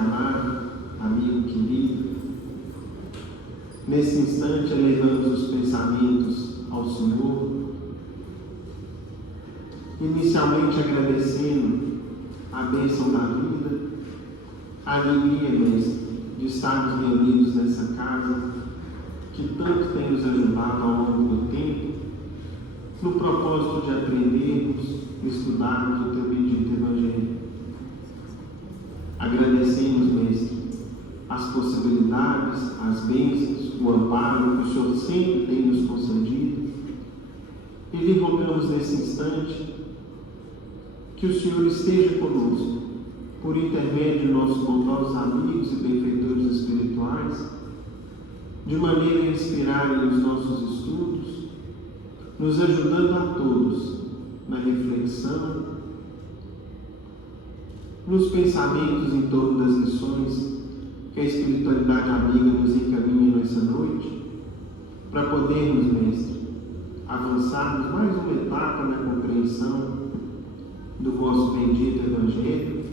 amado, amigo querido, nesse instante elevamos os pensamentos ao Senhor, inicialmente agradecendo a bênção da vida, a alegria mesmo de estarmos reunidos nessa casa, que tanto tem nos ajudado ao longo do tempo, no propósito de aprendermos, estudarmos o teu bendito Evangelho. Agradecemos, Mestre, as possibilidades, as bênçãos, o amparo que o Senhor sempre tem nos concedido, e lhe rogamos nesse instante que o Senhor esteja conosco, por intermédio de nossos bondosos amigos e benfeitores espirituais, de maneira a inspirarem os nossos estudos, nos ajudando a todos na reflexão, nos pensamentos em torno das lições que a espiritualidade amiga nos encaminha nessa noite, para podermos, Mestre, avançarmos mais uma etapa na compreensão do vosso bendito Evangelho,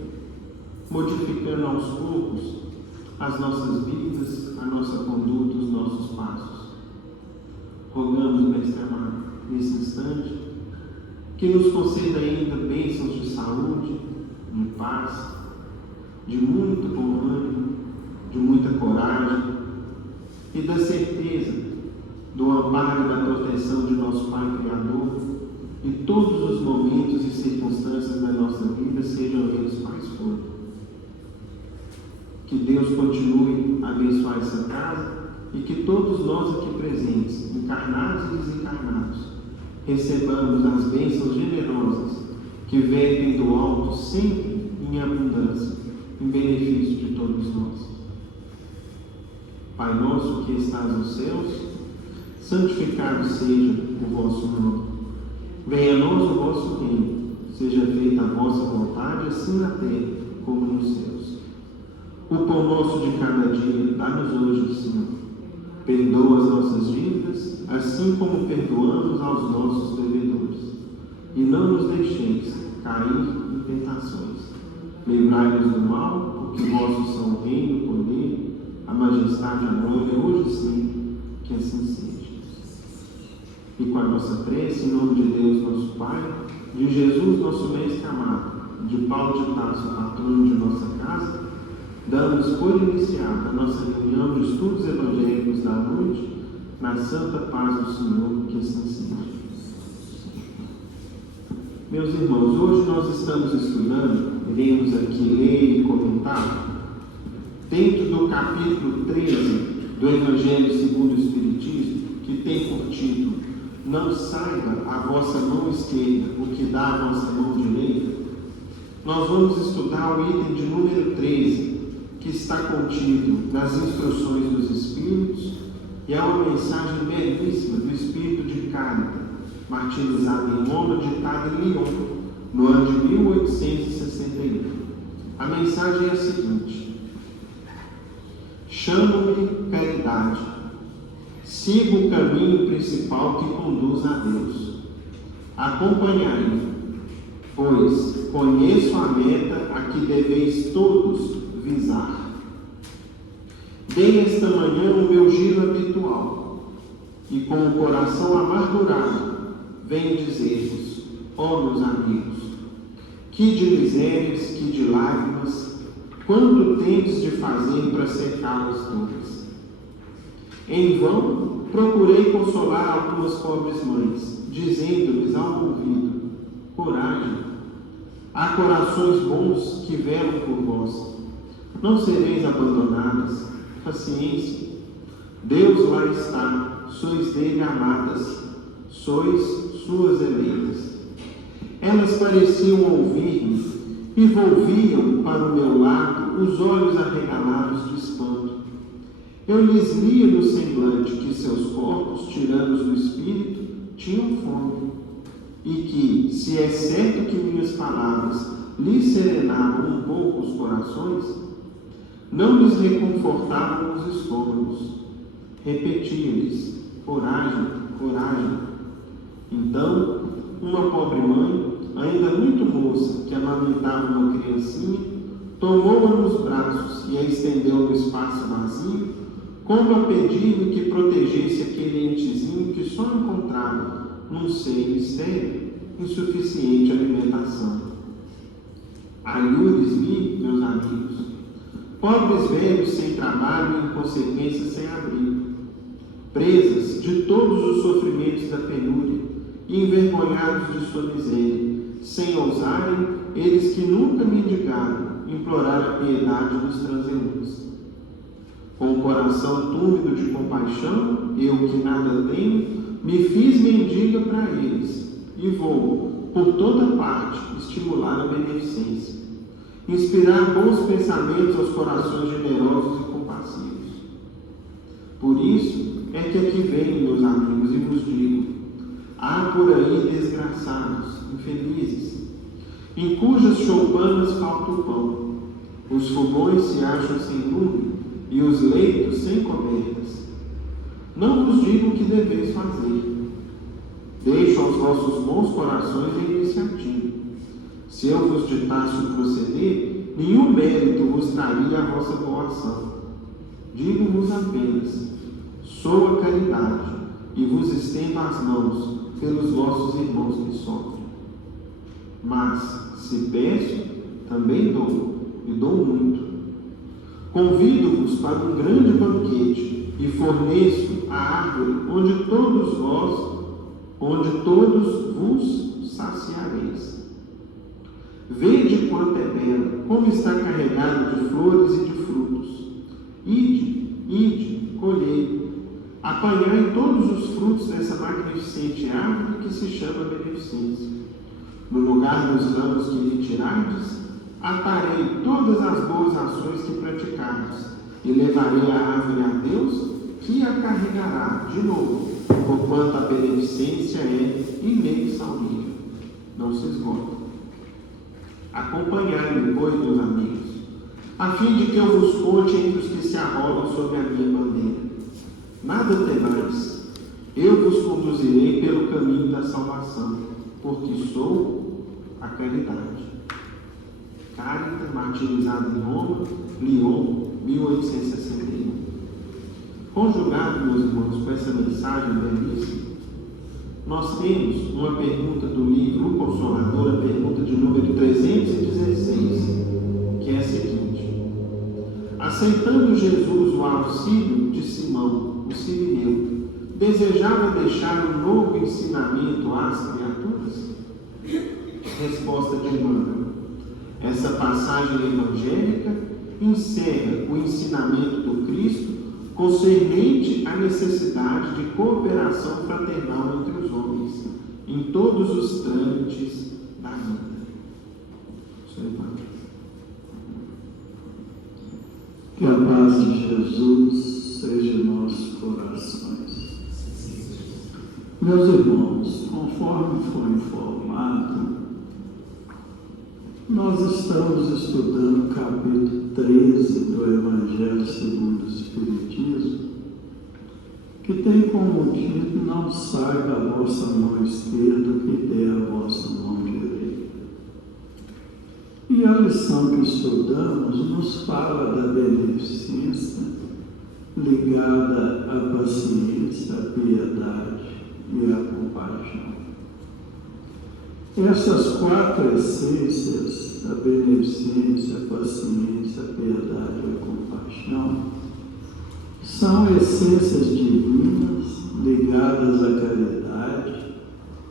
modificando aos poucos as nossas vidas, a nossa conduta, os nossos passos. Rogamos, Mestre amado, nesse instante, que nos conceda ainda bênçãos de saúde, de paz, de muito bom ânimo, de muita coragem e da certeza do amparo e da proteção de nosso Pai Criador em todos os momentos e circunstâncias da nossa vida, sejam eles quais forem. Que Deus continue a abençoar essa casa e que todos nós aqui presentes, encarnados e desencarnados, recebamos as bênçãos generosas que vertem do alto sempre em abundância, em benefício de todos nós. Pai nosso que estás nos céus, santificado seja o vosso nome. Venha a nós o vosso reino, seja feita a vossa vontade, assim na terra como nos céus. O pão nosso de cada dia, dá-nos hoje, Senhor. Perdoa as nossas dívidas, assim como perdoamos aos nossos devedores. E não nos deixeis cair em tentações. Livrai-nos do mal, porque vossos são o reino, o poder, a majestade, a glória, hoje e sempre, que assim seja. E com a nossa prece, em nome de Deus, nosso Pai, de Jesus, nosso Mestre amado, de Paulo de Tarso, patrono de nossa casa, damos por iniciada a nossa reunião de estudos evangélicos da noite, na santa paz do Senhor, que assim seja. Meus irmãos, hoje nós estamos estudando, iremos aqui ler e comentar, dentro do capítulo 13 do Evangelho segundo o Espiritismo, que tem por título Não saiba a vossa mão esquerda o que dá a vossa mão direita, nós vamos estudar o item de número 13, que está contido nas instruções dos Espíritos, e é uma mensagem belíssima do Espírito de Carita, martirizado em Roma, ditado em Lyon, no ano de 1861. A mensagem é a seguinte: chamo-me caridade, sigo o caminho principal que conduz a Deus. Acompanhai-me, pois conheço a meta a que deveis todos visar. Dei esta manhã o meu giro habitual, e com o coração amargurado venho dizer-vos, ó meus amigos, que de misérias, que de lágrimas, quanto tendes de fazer para secá-las todas. Em vão procurei consolar algumas pobres mães, dizendo-lhes ao ouvido, coragem, há corações bons que velam por vós, não sereis abandonadas, paciência, Deus lá está, sois dele amadas, sois suas eleitas. Elas pareciam ouvir-me e volviam para o meu lado os olhos arregalados de espanto. Eu lhes lia no semblante que seus corpos, tiranos do espírito, tinham fome, e que, se é certo que minhas palavras lhes serenavam um pouco os corações, não lhes reconfortavam os estômagos. Repetia-lhes, coragem, coragem. Então, uma pobre mãe, ainda muito moça, que amamentava uma criancinha, tomou-a nos braços e a estendeu no espaço vazio, como a pedir-me que protegesse aquele entezinho que só encontrava num seio estéril insuficiente alimentação. Alhures-me, meus amigos, pobres velhos sem trabalho e, em consequência, sem abrigo, presas de todos os sofrimentos da penúria e envergonhados de sua miséria, sem ousarem, eles que nunca mendigaram, implorar a piedade dos transeuntes. Com o coração túmido de compaixão, eu que nada tenho, me fiz mendiga para eles e vou, por toda parte, estimular a beneficência, inspirar bons pensamentos aos corações generosos e compassivos. Por isso é que aqui venho, meus amigos, e vos digo: há por aí desgraçados, infelizes, em cujas choupanas falta o pão, os fogões se acham sem lume e os leitos sem cobertas. Não vos digo o que deveis fazer. Deixo aos vossos bons corações a iniciativa. Se eu vos ditasse o proceder, nenhum mérito vos traria a vossa boa ação. Digo-vos apenas: sou a caridade e vos estendo as mãos pelos vossos irmãos que sofrem. Mas, se peço, também dou, e dou muito. Convido-vos para um grande banquete e forneço a árvore onde todos vos saciareis. Vede quanto é bela, como está carregada de flores e de frutos. Ide, colhei, apanhai todos os frutos dessa magnificente árvore que se chama beneficência. No lugar dos ramos que lhe tirardes, atarei todas as boas ações que praticardes, e levarei a árvore a Deus, que a carregará de novo, porquanto a beneficência é inexaurível, não se esgota. Acompanhai-me, pois, meus amigos, a fim de que eu vos conte entre os que se arrolam sobre a minha bandeira. Nada temais, eu vos conduzirei pelo caminho da salvação, porque sou a caridade. Carita, martirizado em Roma, Lyon, 1861. Conjugado, meus irmãos, com essa mensagem belíssima, nós temos uma pergunta do livro O Consolador, a pergunta de número 316, que é a seguinte: aceitando Jesus o auxílio de Simão, o sirineu, desejava deixar um novo ensinamento às criaturas? Resposta de Emmanuel: essa passagem evangélica encerra o ensinamento do Cristo concernente à necessidade de cooperação fraternal entre os homens, em todos os trâmites da vida. Que a paz de Jesus seja em nossos corações. Meus irmãos, conforme foi informado, nós estamos estudando o capítulo 13 do Evangelho segundo o Espiritismo, que tem como título: não sai da vossa mão esquerda o que der a vossa mão direita. E a lição que estudamos nos fala da beneficência ligada à paciência, à piedade e à compaixão. Essas quatro essências, a beneficência, a paciência, a piedade e a compaixão, são essências divinas ligadas à caridade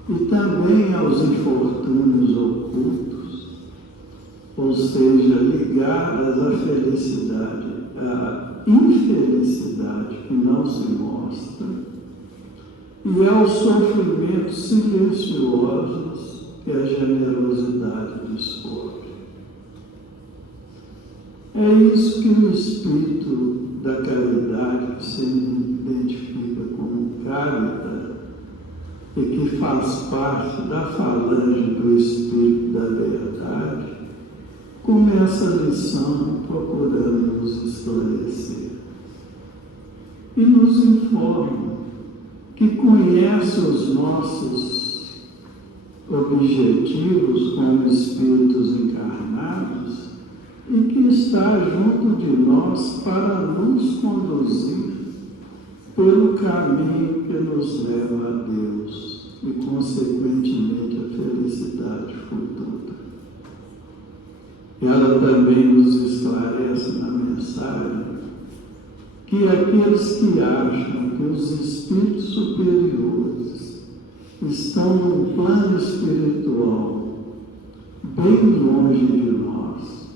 e também aos infortúnios ocultos, ou seja, ligadas à felicidade, à infelicidade que não se mostra e aos sofrimentos silenciosos que a generosidade descobre. É isso que o espírito da caridade, que se identifica como Cárita e que faz parte da falange do espírito da verdade, começa a lição procurando nos esclarecer. E nos informa que conhece os nossos objetivos como espíritos encarnados e que está junto de nós pelo caminho que nos leva a Deus e, consequentemente, a felicidade futura. Ela também nos esclarece na mensagem que aqueles que acham que os espíritos superiores estão no plano espiritual, bem longe de nós,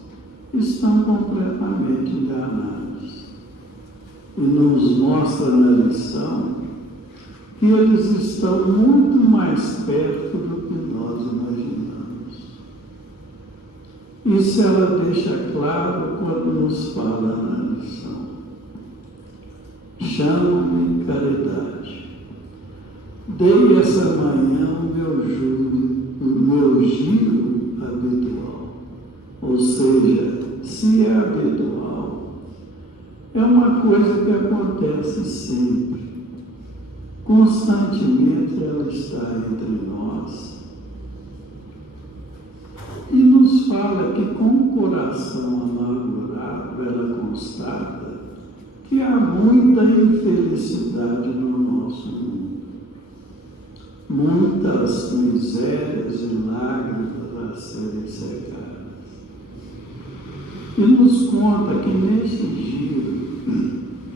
estão completamente enganados. E nos mostra na lição que eles estão muito mais perto do que nós imaginamos. Isso ela deixa claro quando nos fala na lição. Chamo-me caridade. Dei essa manhã o meu giro habitual. Ou seja, se é habitual, é uma coisa que acontece sempre. Constantemente ela está entre nós. E nos fala que com o coração amargurado ela constata que há muita infelicidade no nosso mundo. Muitas misérias e lágrimas a serem secadas. E nos conta que nesse giro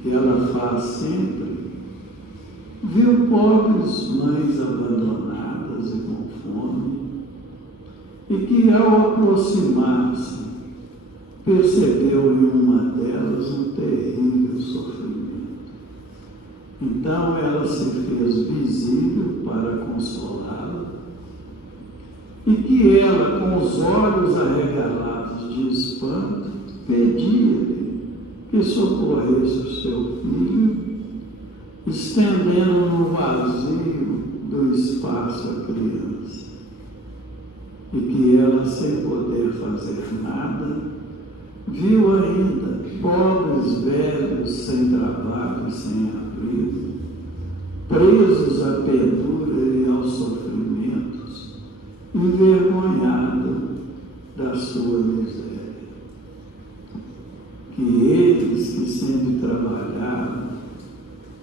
que ela faz sempre, viu pobres mães abandonadas e com fome, e que ao aproximar-se, percebeu em uma delas um terrível sofrimento. Então ela se fez visível para consolá-la, e que ela, com os olhos arregalados de espanto, pedia-lhe que socorresse o seu filho, estendendo no vazio do espaço a criança, e que ela, sem poder fazer nada, viu ainda pobres velhos sem trabalho e sem abrigo, presos à pendura e aos sofrimentos, envergonhado da sua miséria. Que eles que sempre trabalhavam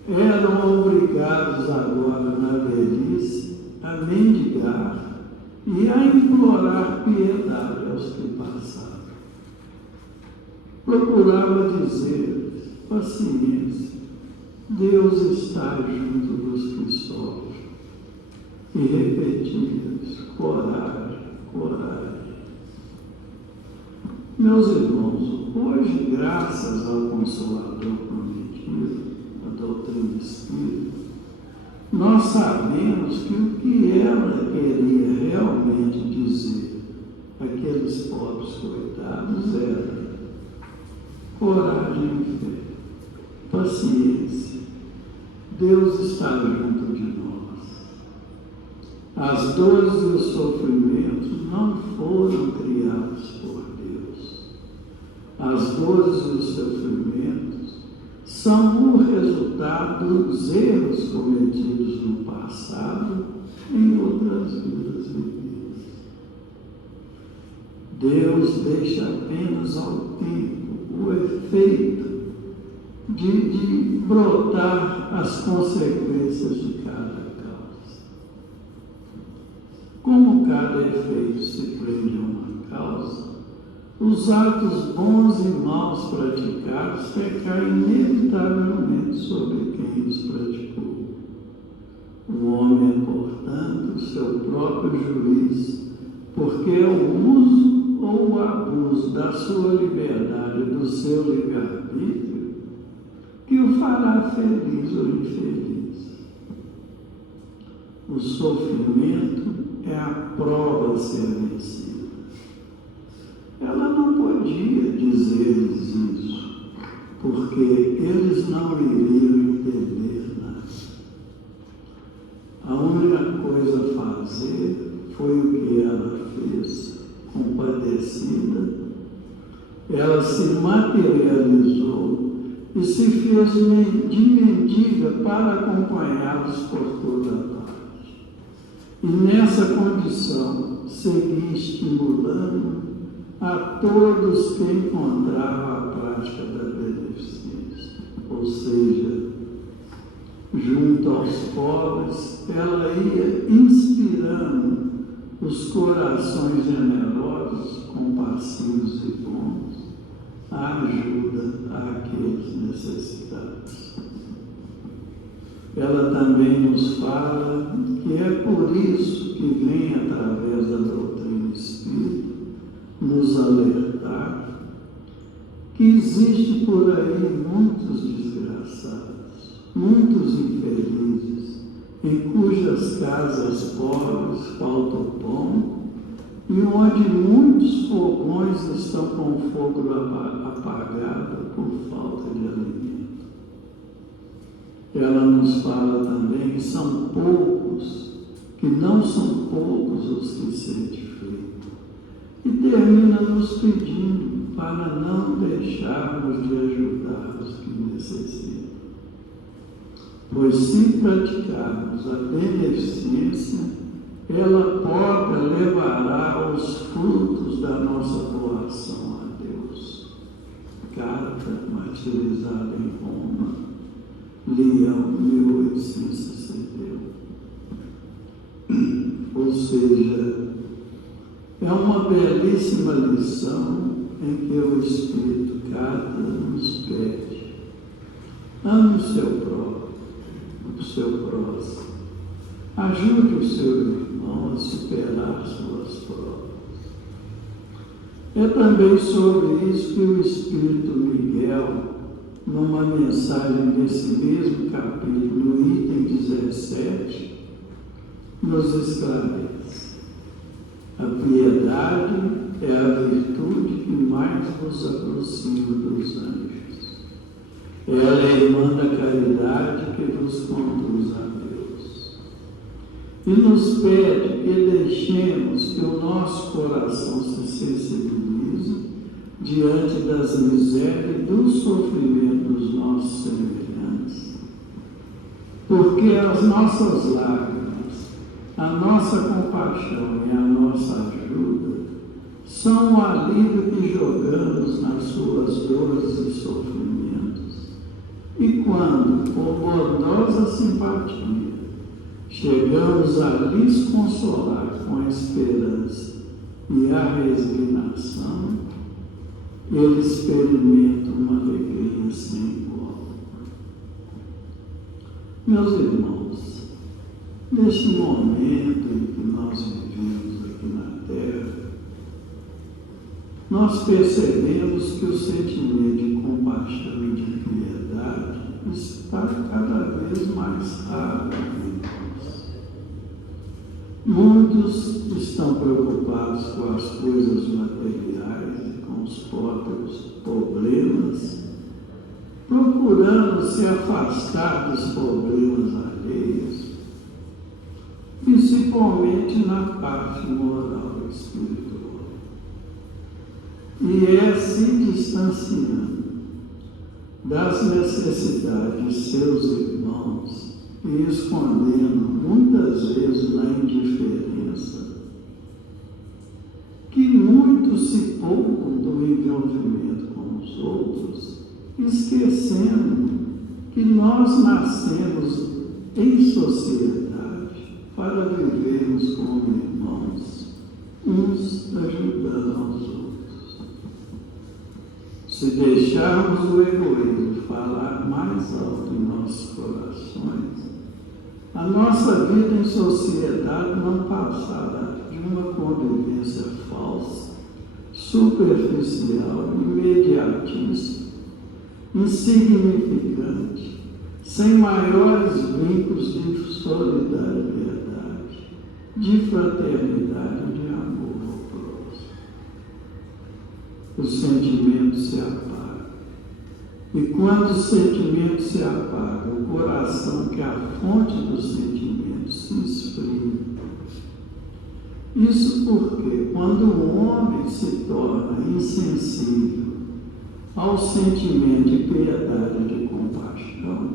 eram obrigados agora na velhice a mendigar e a implorar piedade aos que passavam. Procurava dizer, paciência, Deus está junto dos que sofrem. E repetia-lhes, coragem, coragem. Meus irmãos, hoje, graças ao Consolador prometido, a doutrina espírita, nós sabemos que o que ela queria realmente dizer àqueles pobres coitados era coragem e fé, paciência. Deus está junto de nós. As dores e os sofrimentos não foram criados por Deus. As dores e os sofrimentos são o resultado dos erros cometidos no passado em outras vidas vividas. Deus deixa apenas ao tempo o efeito de brotar as consequências de cada causa. Como cada efeito se prende a uma causa, os atos bons e maus praticados recaem inevitavelmente sobre quem os praticou. O homem é, portanto, seu próprio juiz, porque é o uso ou o abuso da sua liberdade, do seu livre-arbítrio, que o fará feliz ou infeliz. O sofrimento é a prova a ser vencida. Ela não podia dizer-lhes isso, porque eles não iriam entender nada. A única coisa a fazer foi o que ela fez, compadecida. Ela se materializou e se fez de mendiga para acompanhá-los por toda parte. E nessa condição, seguia estimulando a todos que encontravam a prática da beneficência, ou seja, aos pobres, ela ia inspirando os corações generosos, compassivos e bons, à ajuda àqueles necessitados. Ela também nos fala que é por isso que vem, através da doutrina espírita, nos alertar que existe por aí muitos desgraçados, muitos infelizes, em cujas casas pobres falta o pão e onde muitos fogões estão com fogo apagado por falta de alimento. Ela nos fala também que são poucos, que não são poucos os que sentem frio. E termina nos pedindo para não deixarmos de ajudar os que necessitam. Pois se praticarmos a beneficência, ela própria levará os frutos da nossa doação a Deus. Carta martirizada em Roma, Leão, 1861. Ou seja, é uma belíssima lição em que o Espírito Carta nos pede: ame o seu próprio, o seu próximo, ajude o seu irmão a superar suas provas. É também sobre isso que o Espírito Miguel, numa mensagem desse mesmo capítulo, no item 17, nos esclarece: a piedade é a virtude que mais nos aproxima dos anjos. Ela é a irmã da caridade que nos conduz a Deus. E nos pede que deixemos que o nosso coração se sensibilize diante das misérias e do sofrimento dos nossos semelhantes. Porque as nossas lágrimas, a nossa compaixão e a nossa ajuda são o alívio que jogamos nas suas dores e sofrimentos. E quando, com bondosa simpatia, chegamos a lhes consolar com a esperança e a resignação, eles experimentam uma alegria sem igual. Meus irmãos, neste momento em que nós vivemos aqui na Terra, nós percebemos que o sentimento de compaixão e de piedade está cada vez mais raro entre nós. Muitos estão preocupados com as coisas materiais e com os próprios problemas, procurando se afastar dos problemas alheios, principalmente na parte moral e espiritual. E é se distanciando das necessidades de seus irmãos e escondendo muitas vezes na indiferença, que muitos se poupam do envolvimento com os outros, esquecendo que nós nascemos em sociedade para vivermos como irmãos, uns ajudando aos outros. Se deixarmos o egoísmo falar mais alto em nossos corações, a nossa vida em sociedade não passará de uma convivência falsa, superficial, imediatista, insignificante, sem maiores vínculos de solidariedade, de fraternidade e de amor ao próximo. O sentimento se apaga. E quando o sentimento se apaga, o coração, que é a fonte do sentimento, se esfria. Isso porque, quando o homem se torna insensível ao sentimento de piedade e de compaixão,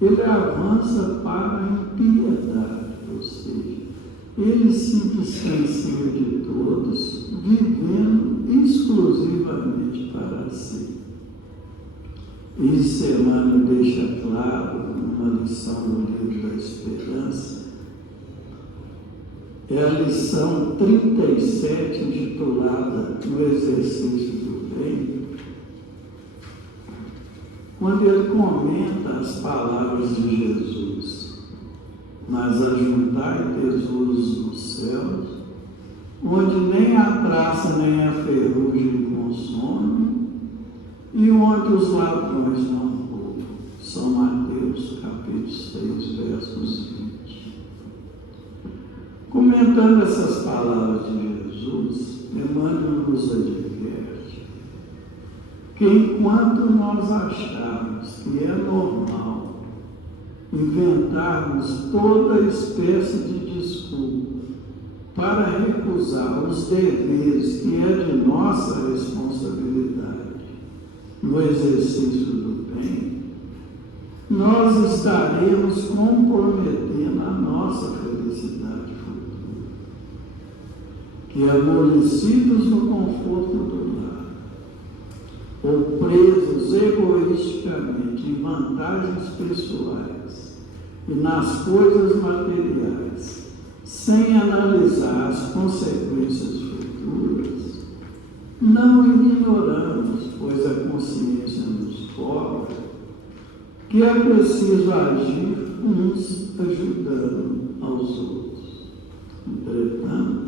ele avança para a impiedade, ou seja, ele se distancia de todos, vivendo exclusivamente para si. Isso Emmanuel deixa claro numa lição do Livro da Esperança. É a lição 37, intitulada No Exercício do Bem, quando ele comenta as palavras de Jesus: mas ajuntai tesouros nos céus, onde nem a traça nem a ferrugem consome, e onde os ladrões não roubam. São Mateus, capítulo 6, versos 20. Comentando essas palavras de Jesus, Emmanuel nos adverte que enquanto nós acharmos que é normal inventarmos toda espécie de desculpa para recusar os deveres que é de nossa responsabilidade no exercício do bem, nós estaremos comprometendo a nossa felicidade futura, que amolecidos no conforto do lar, ou presos egoisticamente em vantagens pessoais e nas coisas materiais, sem analisar as consequências futuras, não ignoramos, pois a consciência nos cobra, que é preciso agir uns ajudando aos outros. Entretanto,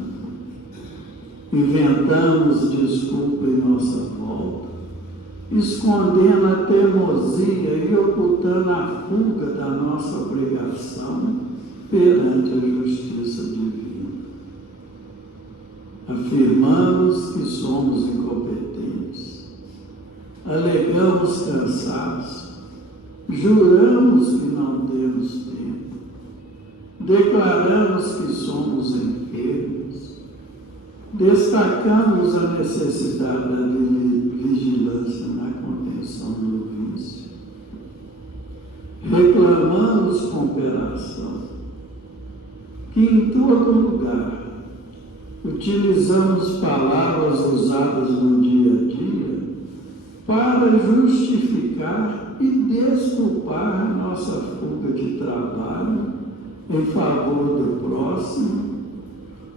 inventamos desculpa em nossa volta, escondendo a teimosia e ocultando a fuga da nossa obrigação perante a justiça divina. Afirmamos que somos incompetentes, alegamos cansaço, juramos que não temos tempo, declaramos que somos enfermos, destacamos a necessidade da vigilância na contenção do vício, reclamamos cooperação, que em todo lugar utilizamos palavras usadas no dia a dia para justificar e desculpar a nossa fuga de trabalho em favor do próximo,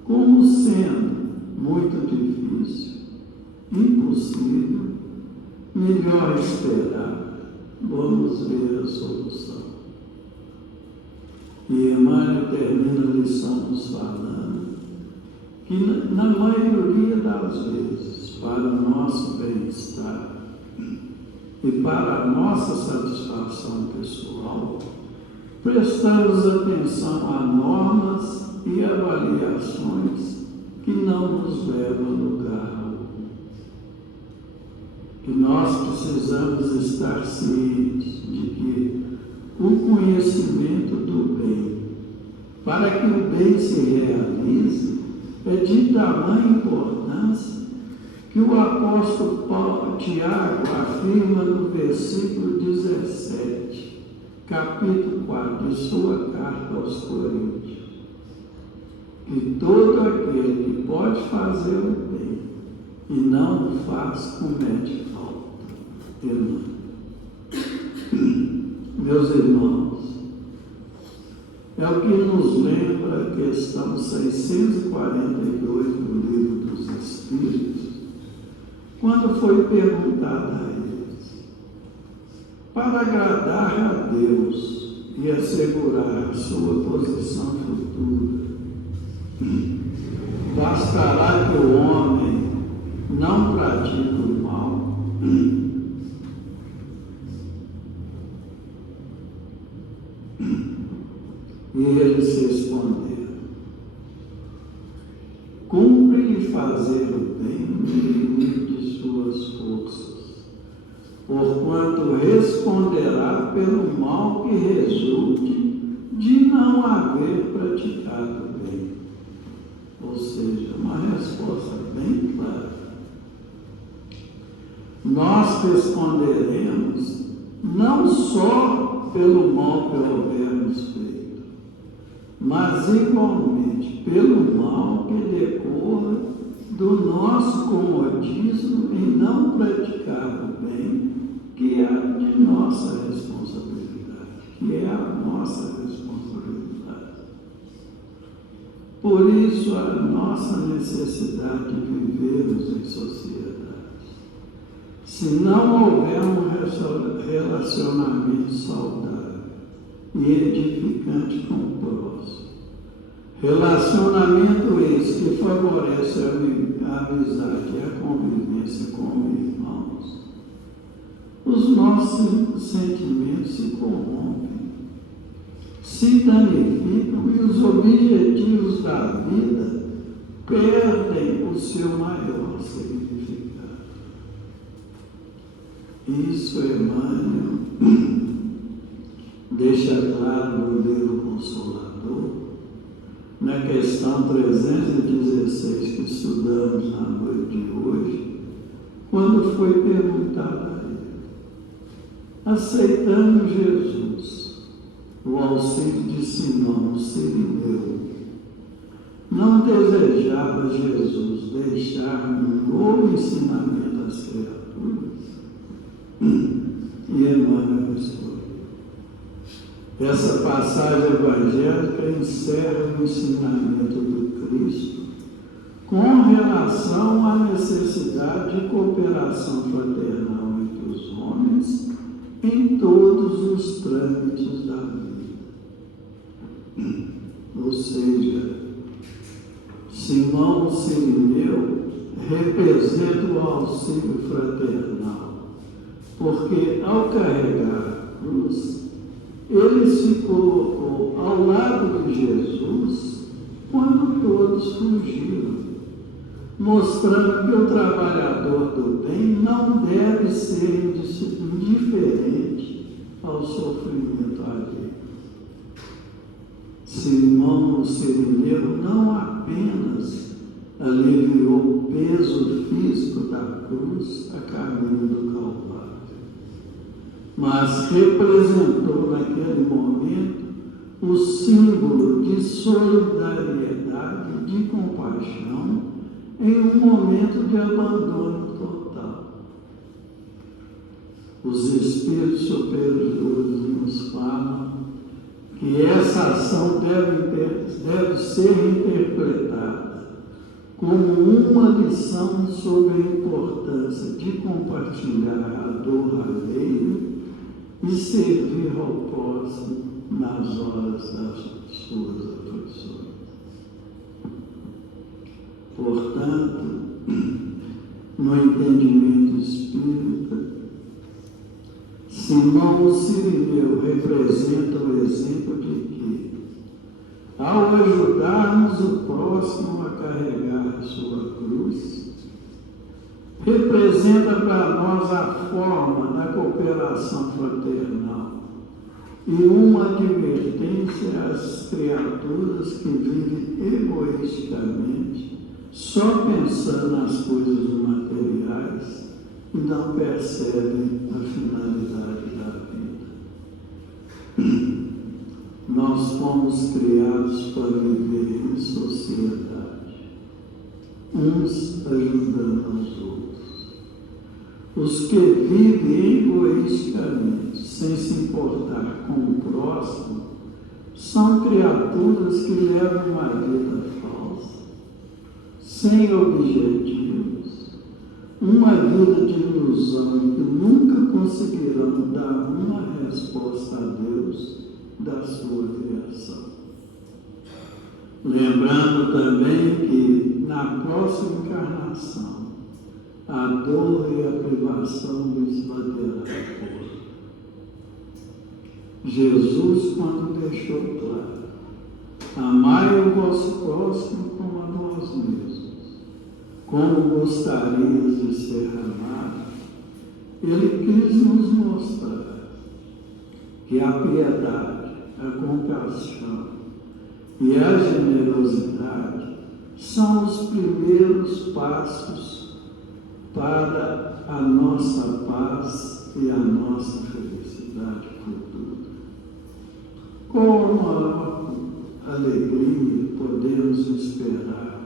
como sendo muito difícil, impossível, melhor esperar, vamos ver a solução. E Emmanuel termina a lição nos falando que, na maioria das vezes, para o nosso bem-estar e para a nossa satisfação pessoal, prestamos atenção a normas e avaliações que não nos levam a lugar algum. Que nós precisamos estar cientes de que o conhecimento do bem, para que o bem se realize, é de tamanha importância que o apóstolo Tiago afirma no versículo 17, capítulo 4 de sua carta aos Coríntios, que todo aquele que pode fazer o bem e não o faz, comete falta. Meus irmãos, é o que nos lembra a questão 642 do Livro dos Espíritos, quando foi perguntado a eles: para agradar a Deus e assegurar a sua posição futura, bastará que o homem não pratique o mal? E eles responderam: cumpre-lhe fazer o bem no limite de suas forças, porquanto responderá pelo mal que resulte de não haver praticado o bem. Ou seja, uma resposta bem clara. Nós responderemos não só pelo mal que houvermos feito, mas igualmente pelo mal que decorra do nosso comodismo em não praticar o bem que é de isso a nossa necessidade de vivermos em sociedade. Se não houver um relacionamento saudável e edificante com o próximo, relacionamento esse que favorece a amizade e a convivência com irmãos, os nossos sentimentos se corrompem, se danificam e os objetivos da vida perdem o seu maior significado. Isso Emmanuel deixa claro no livro Consolador, na questão 316 que estudamos na noite de hoje, quando foi perguntado a ele: aceitamos Jesus, o auxílio de Simão, o sirineu. Não desejava Jesus deixar um novo ensinamento às criaturas? E Emmanuel respondeu. Essa passagem evangélica encerra o ensinamento do Cristo com relação à necessidade de cooperação fraternal entre os homens em todos os trâmites da vida. Ou seja, Simão Sirineu representa o auxílio fraternal, porque ao carregar a cruz, ele se colocou ao lado de Jesus quando todos fugiram, mostrando que o trabalhador do bem não deve ser indiferente ao sofrimento alheio. Simão Sirineu não apenas aliviou o peso físico da cruz a caminho do Calvário, mas representou naquele momento o símbolo de solidariedade e de compaixão em um momento de abandono total. Os espíritos superiores nos falam que essa ação deve ser interpretada como uma lição sobre a importância de compartilhar a dor alheia e servir ao próximo nas horas das suas aflições. Portanto, no entendimento espírita, Simão Sirineu representa o exemplo de que, ao ajudarmos o próximo a carregar a sua cruz, representa para nós a forma da cooperação fraternal e uma advertência às criaturas que vivem egoisticamente, só pensando nas coisas materiais e não percebem a finalidade da vida. Nós fomos criados para viver em sociedade, uns ajudando aos outros. Os que vivem egoisticamente, sem se importar com o próximo, são criaturas que levam uma vida falsa, sem objetivos, uma vida de ilusão e que nunca conseguirão dar uma resposta a Deus da sua criação. Lembrando também que na próxima encarnação, a dor e a privação lhes baterá a porta. Jesus, quando deixou claro: amai o vosso próximo como a nós mesmos, como gostarias de ser amado, ele quis nos mostrar que a piedade, a compaixão e a generosidade são os primeiros passos para a nossa paz e a nossa felicidade futura. Com a maior alegria podemos esperar,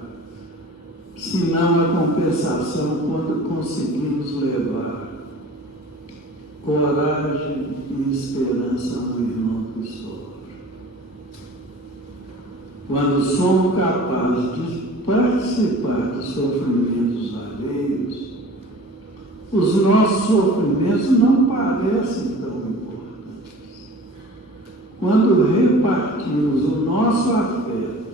senão a compensação quando conseguimos levar coragem e esperança ao irmão que sofre. quando somos capazes de participar de sofrimentos alheios, os nossos sofrimentos não parecem tão importantes. Quando repartimos o nosso afeto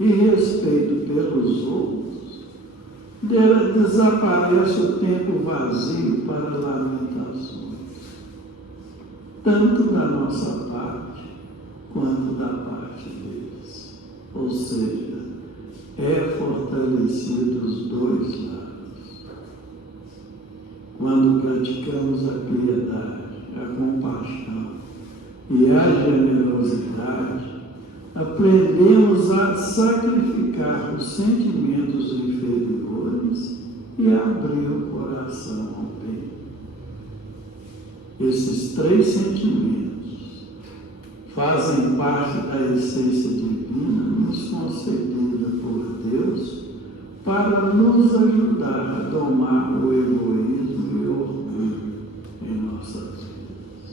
e respeito pelos outros, desaparece o tempo vazio para lamentações, tanto da nossa parte quanto da parte deles. Ou seja, é fortalecido os dois lados. Quando praticamos a piedade, a compaixão e a generosidade, aprendemos a sacrificar os sentimentos inferiores e abrir o coração ao bem. Esses 3 sentimentos fazem parte da essência divina nos concedida por Deus para nos ajudar a domar o egoísmo e o orgulho em nossas vidas.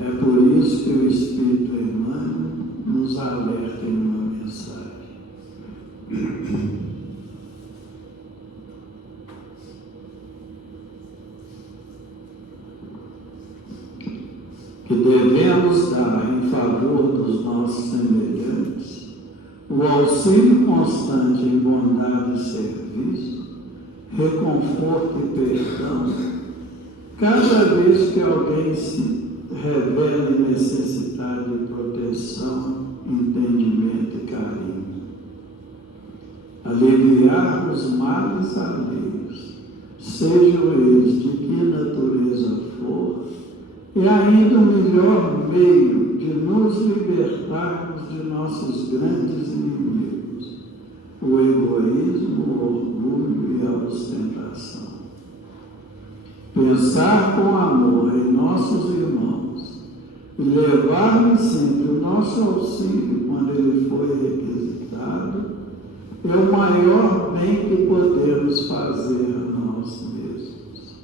É por isso que o Espírito Emmanuel nos alerta em uma mensagem. Que devemos dar em favor dos nossos semelhantes o auxílio constante em bondade e serviço, reconforto e perdão, cada vez que alguém se revela em necessidade de proteção, entendimento e carinho. Aliviar os males alheios, sejam eles de que natureza for, e ainda o melhor meio de nos libertarmos de nossos grandes inimigos, o egoísmo, o orgulho e a ostentação. Pensar com amor em nossos irmãos e levar-lhes sempre o nosso auxílio quando ele for requisitado é o maior bem que podemos fazer a nós mesmos,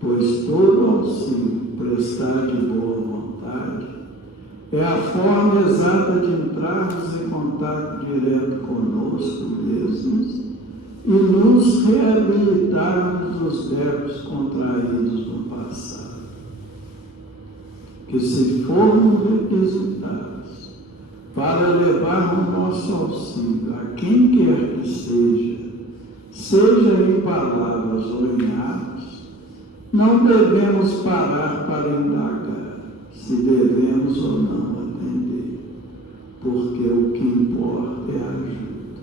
pois todo auxílio prestado de boa vontade é a forma exata de entrarmos em contato direto conosco mesmos e nos reabilitarmos dos débitos contraídos no passado. Que se formos requisitados para levar o nosso auxílio a quem quer que seja em palavras ou em atos, não devemos parar para indagar se devemos ou não atender, porque o que importa é a ajuda.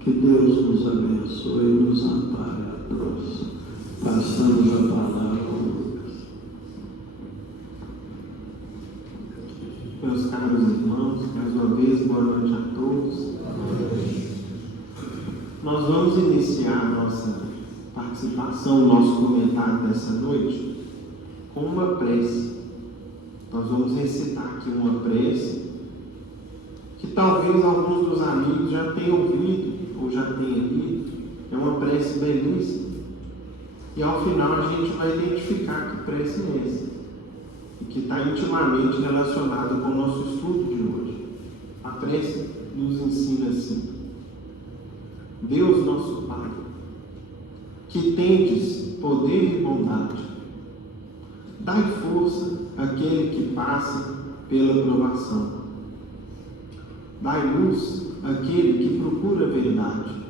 Que Deus nos abençoe e nos ampare a todos. Passamos a palavra ao Lucas. Meus caros irmãos, mais uma vez, boa noite a todos. Nós vamos iniciar a nossa participação, nosso comentário dessa noite, com uma prece. Nós vamos recitar aqui uma prece que talvez alguns dos amigos já tenham ouvido ou já tenham lido. É uma prece belíssima. E ao final a gente vai identificar que prece é essa, e que está intimamente relacionada com o nosso estudo de hoje. A prece nos ensina assim: Deus nosso Pai, que tendes poder e bondade, dai força àquele que passa pela provação. Dai luz àquele que procura a verdade.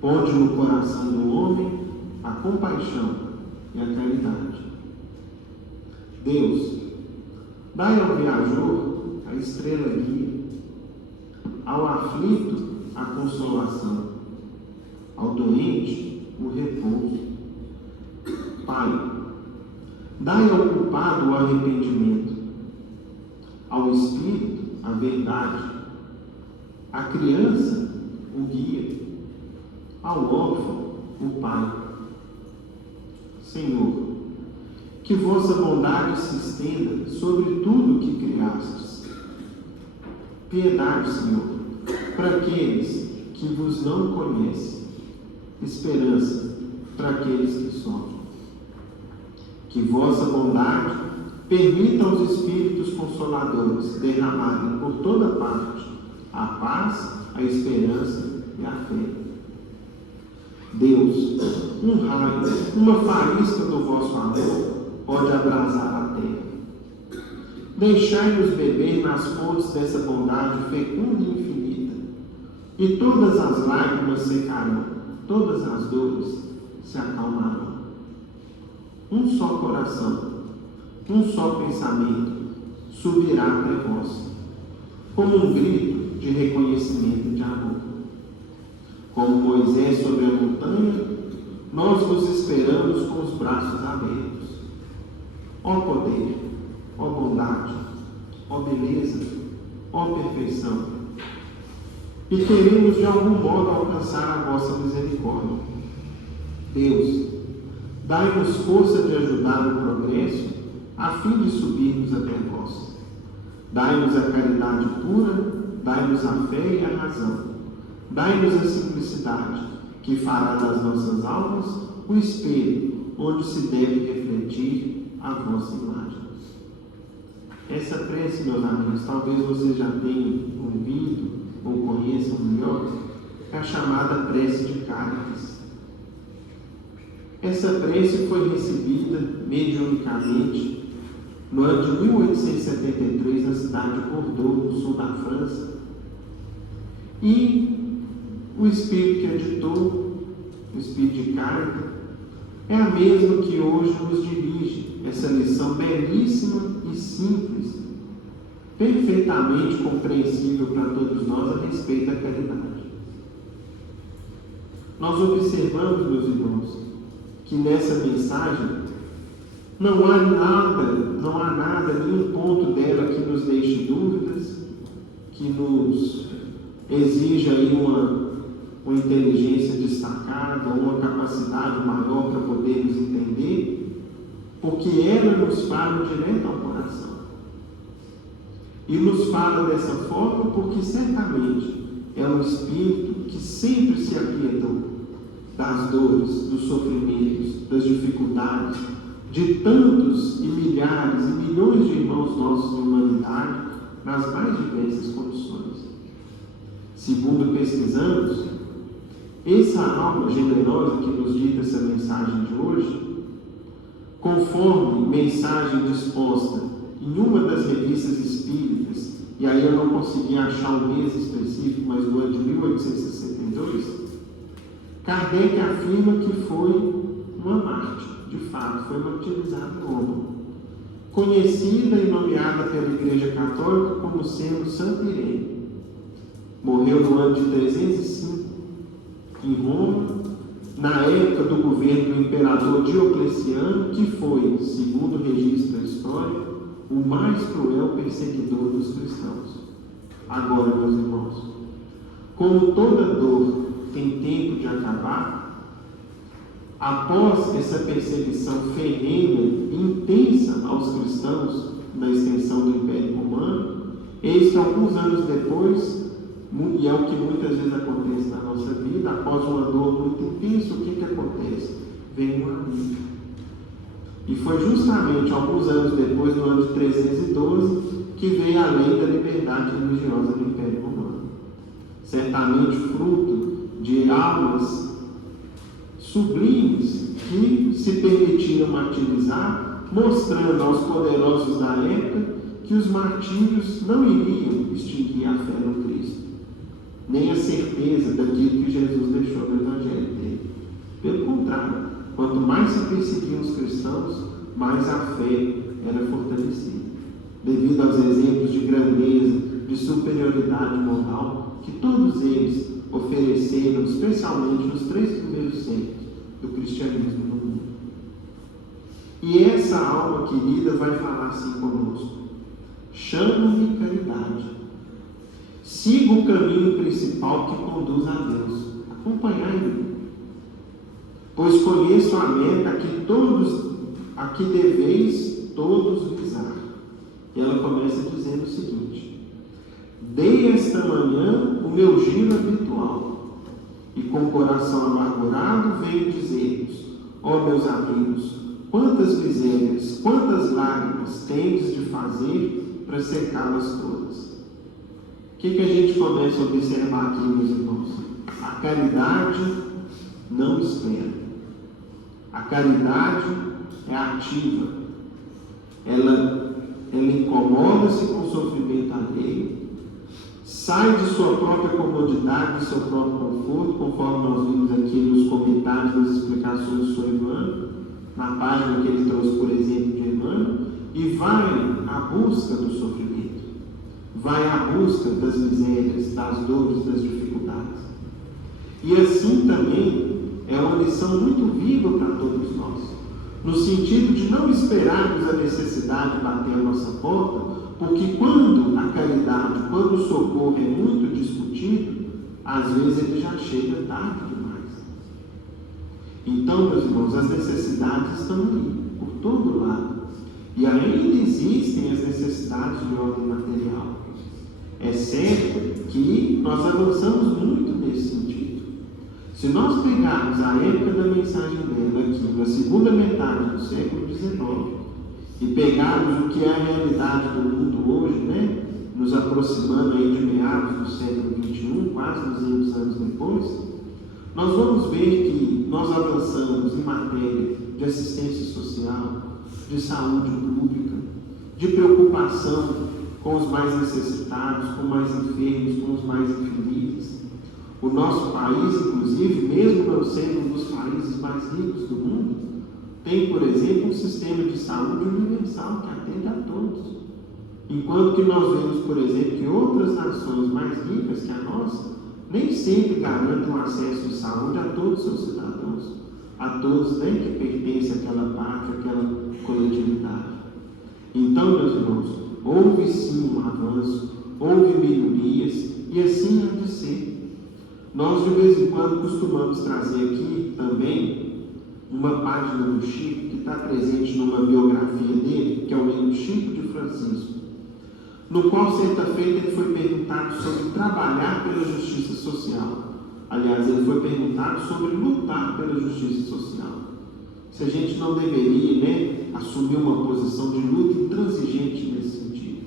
Ponde no coração do homem a compaixão e a caridade. Deus, dai ao viajor a estrela guia, ao aflito a consolação, ao doente o repouso. Pai, dai ao culpado o arrependimento, ao espírito a verdade, à criança o guia, ao órfão o pai. Senhor, que vossa bondade se estenda sobre tudo que criastes. Piedade, Senhor, para aqueles que vos não conhecem, esperança para aqueles que sofrem. Que vossa bondade permita aos Espíritos Consoladores derramarem por toda parte a paz, a esperança e a fé. Deus, um raio, uma faísca do vosso amor pode abrasar a terra. Deixai-nos beber nas fontes dessa bondade fecunda e infinita, e todas as lágrimas secarão, todas as dores se acalmarão. Um só coração, um só pensamento subirá até vós, como um grito de reconhecimento e de amor. Como Moisés sobre a montanha, nós vos esperamos com os braços abertos. Ó poder, ó bondade, ó beleza, ó perfeição. E queremos de algum modo alcançar a vossa misericórdia. Deus, dai-nos força de ajudar o progresso, a fim de subirmos até vós. Dai-nos a caridade pura, dai-nos a fé e a razão. Dai-nos a simplicidade, que fará das nossas almas o espelho onde se deve refletir a vossa imagem. Essa prece, meus amigos, talvez vocês já tenham ouvido ou conheçam melhor, é a chamada prece de Cáritas. Essa prece foi recebida mediunicamente no ano de 1873 na cidade de Bordeaux, no sul da França. E o Espírito que editou, o Espírito de Cáritas, é a mesma que hoje nos dirige essa lição belíssima e simples, perfeitamente compreensível para todos nós a respeito da caridade. Nós observamos, meus irmãos, que nessa mensagem não há nada, nenhum ponto dela que nos deixe dúvidas, que nos exija aí uma inteligência destacada, uma capacidade maior para podermos entender, porque ela nos fala direto ao coração. E nos fala dessa forma porque certamente é um Espírito que sempre se aquietou das dores, dos sofrimentos, das dificuldades, de tantos e milhares e milhões de irmãos nossos de humanidade nas mais diversas condições. Segundo pesquisamos, essa alma generosa que nos dita essa mensagem de hoje, conforme mensagem disposta em uma das revistas espíritas, e aí eu não consegui achar o mês específico, mas no ano de 1862, Kardec afirma que foi uma Marte, de fato, foi martirizada em Roma, conhecida e nomeada pela Igreja Católica como sendo Santa Irene. Morreu no ano de 305 em Roma, na época do governo do imperador Diocleciano, que foi, segundo o registro da história, o mais cruel perseguidor dos cristãos. Agora, meus irmãos, como toda dor tem tempo de acabar, após essa perseguição ferrenha e intensa aos cristãos na extensão do Império Romano, eis que alguns anos depois, e é o que muitas vezes acontece na nossa vida, após uma dor muito intensa, o que acontece? Vem um amigo. E foi justamente alguns anos depois, no ano de 312, que veio a lei da liberdade religiosa do Império Romano. Certamente fruto de almas sublimes que se permitiram martirizar, mostrando aos poderosos da época que os martírios não iriam extinguir a fé no Cristo, nem a certeza daquilo que Jesus deixou no Evangelho dele. Pelo contrário, quanto mais se perseguiam os cristãos, mais a fé era fortalecida, devido aos exemplos de grandeza, de superioridade moral que todos eles ofereceram, especialmente nos 3 primeiros séculos do cristianismo no mundo. E essa alma querida vai falar assim conosco: chamo-me caridade, siga o caminho principal que conduz a Deus, acompanhai-me, pois conheço a meta a que deveis todos visar. E ela começa dizendo o seguinte: dei esta manhã o meu giro habitual, e com o coração amargurado venho dizer-vos: ó meus amigos, quantas misérias, quantas lágrimas tendes de fazer para secá-las todas? O que a gente começa a observar aqui, meus irmãos? A caridade não espera. A caridade é ativa. Ela incomoda-se com o sofrimento alheio, sai de sua própria comodidade, de seu próprio conforto, conforme nós vimos aqui nos comentários, nas explicações do Sr. Emmanuel, na página que ele trouxe, por exemplo, de Emmanuel, e vai à busca do sofrimento, vai à busca das misérias, das dores, das dificuldades. E assim também é uma lição muito viva para todos nós, no sentido de não esperarmos a necessidade bater a nossa porta, porque quando a caridade, quando o socorro é muito discutido, às vezes ele já chega tarde demais. Então, meus irmãos, as necessidades estão aí, por todo lado. E ainda existem as necessidades de ordem material. É certo que nós avançamos muito nesse sentido. Se nós pegarmos a época da mensagem dela aqui, na segunda metade do século XIX, e pegarmos o que é a realidade do mundo hoje, né? Nos aproximando aí de meados do século XXI, quase 200 anos depois, nós vamos ver que nós avançamos em matéria de assistência social, de saúde pública, de preocupação com os mais necessitados, com os mais enfermos, com os mais infelizes. O nosso país, inclusive, mesmo não sendo um dos países mais ricos do mundo, tem, por exemplo, um sistema de saúde universal que atende a todos. Enquanto que nós vemos, por exemplo, que outras nações mais ricas que a nossa nem sempre garantem um acesso de saúde a todos os seus cidadãos, a todos, né, que pertencem àquela pátria, àquela coletividade. Então, meus irmãos, houve sim um avanço, houve melhorias, e assim há de ser. Nós, de vez em quando, costumamos trazer aqui também uma página do Chico, que está presente numa biografia dele, que é o livro Chico de Francisco, no qual, certa feita, ele foi perguntado sobre trabalhar pela justiça social. Aliás, ele foi perguntado sobre lutar pela justiça social. Se a gente não deveria, né, assumir uma posição de luta intransigente nesse sentido.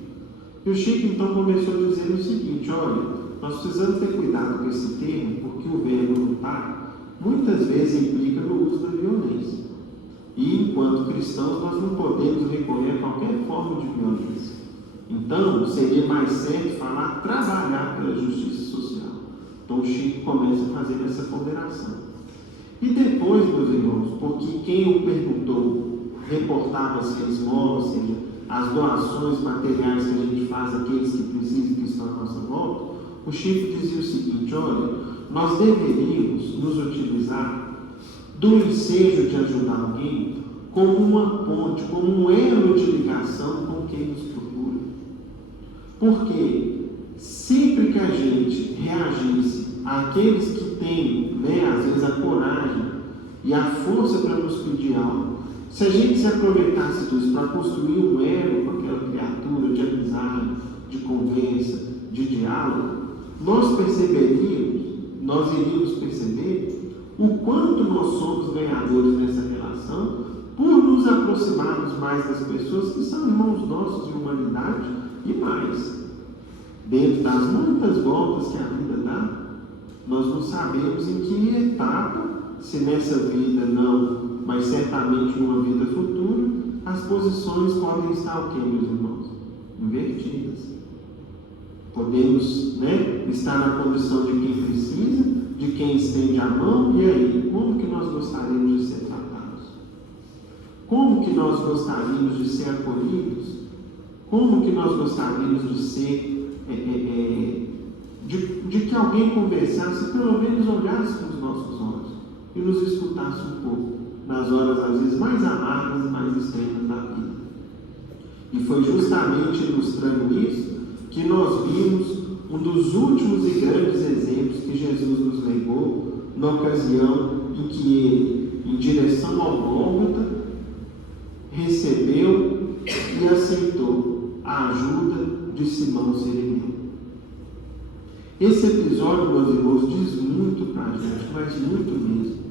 E o Chico, então, começou a dizer o seguinte: olha, nós precisamos ter cuidado com esse termo, porque o verbo lutar muitas vezes implica no uso da violência. E, enquanto cristãos, nós não podemos recorrer a qualquer forma de violência. Então, seria mais certo falar trabalhar pela justiça social. Então, o Chico começa a fazer essa ponderação. E depois, meus irmãos, porque quem o perguntou reportava-se a esmola, ou seja, as doações materiais que a gente faz àqueles que precisam, que estão à nossa volta, o Chico dizia o seguinte: olha, nós deveríamos nos utilizar do ensejo de ajudar alguém como uma ponte, como um elo de ligação com quem nos procura. Porque sempre que a gente reagisse àqueles que têm, né, às vezes, a coragem e a força para nos pedir algo, se a gente se aproveitasse disso para construir um elo com aquela criatura de amizade, de conversa, de diálogo, nós iríamos perceber o quanto nós somos ganhadores nessa relação por nos aproximarmos mais das pessoas que são irmãos nossos de humanidade e mais. Dentro das muitas voltas que a vida dá, nós não sabemos em que etapa, se nessa vida não, mas certamente numa vida futura, as posições podem estar o quê, meus irmãos? Invertidas. Podemos, né, estar na condição de quem precisa, de quem estende a mão, e aí, como que nós gostaríamos de ser tratados? Como que nós gostaríamos de ser acolhidos? Como que nós gostaríamos de ser, de que alguém conversasse, pelo menos olhasse com os nossos olhos e nos escutasse um pouco, nas horas às vezes mais amargas e mais extremas da vida. E foi justamente ilustrando isso que nós vimos um dos últimos e grandes exemplos que Jesus nos legou na ocasião em que ele, em direção ao Gólgota, recebeu e aceitou a ajuda de Simão Cireneu. Esse episódio, meus irmãos, diz muito para a gente, mas muito mesmo.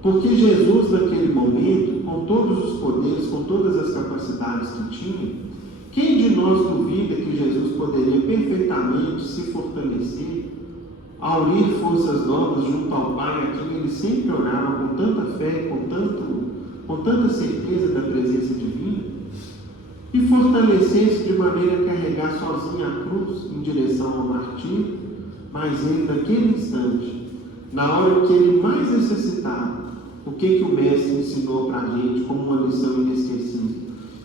Porque Jesus, naquele momento, com todos os poderes, com todas as capacidades que tinha, quem de nós duvida que Jesus poderia perfeitamente se fortalecer, aurir forças novas junto ao Pai, a quem ele sempre orava com tanta fé, com tanta certeza da presença divina, e fortalecer-se de maneira a carregar sozinho a cruz em direção ao martírio, mas ele, naquele instante, na hora que ele mais necessitava, o que o Mestre ensinou para a gente como uma lição inesquecível?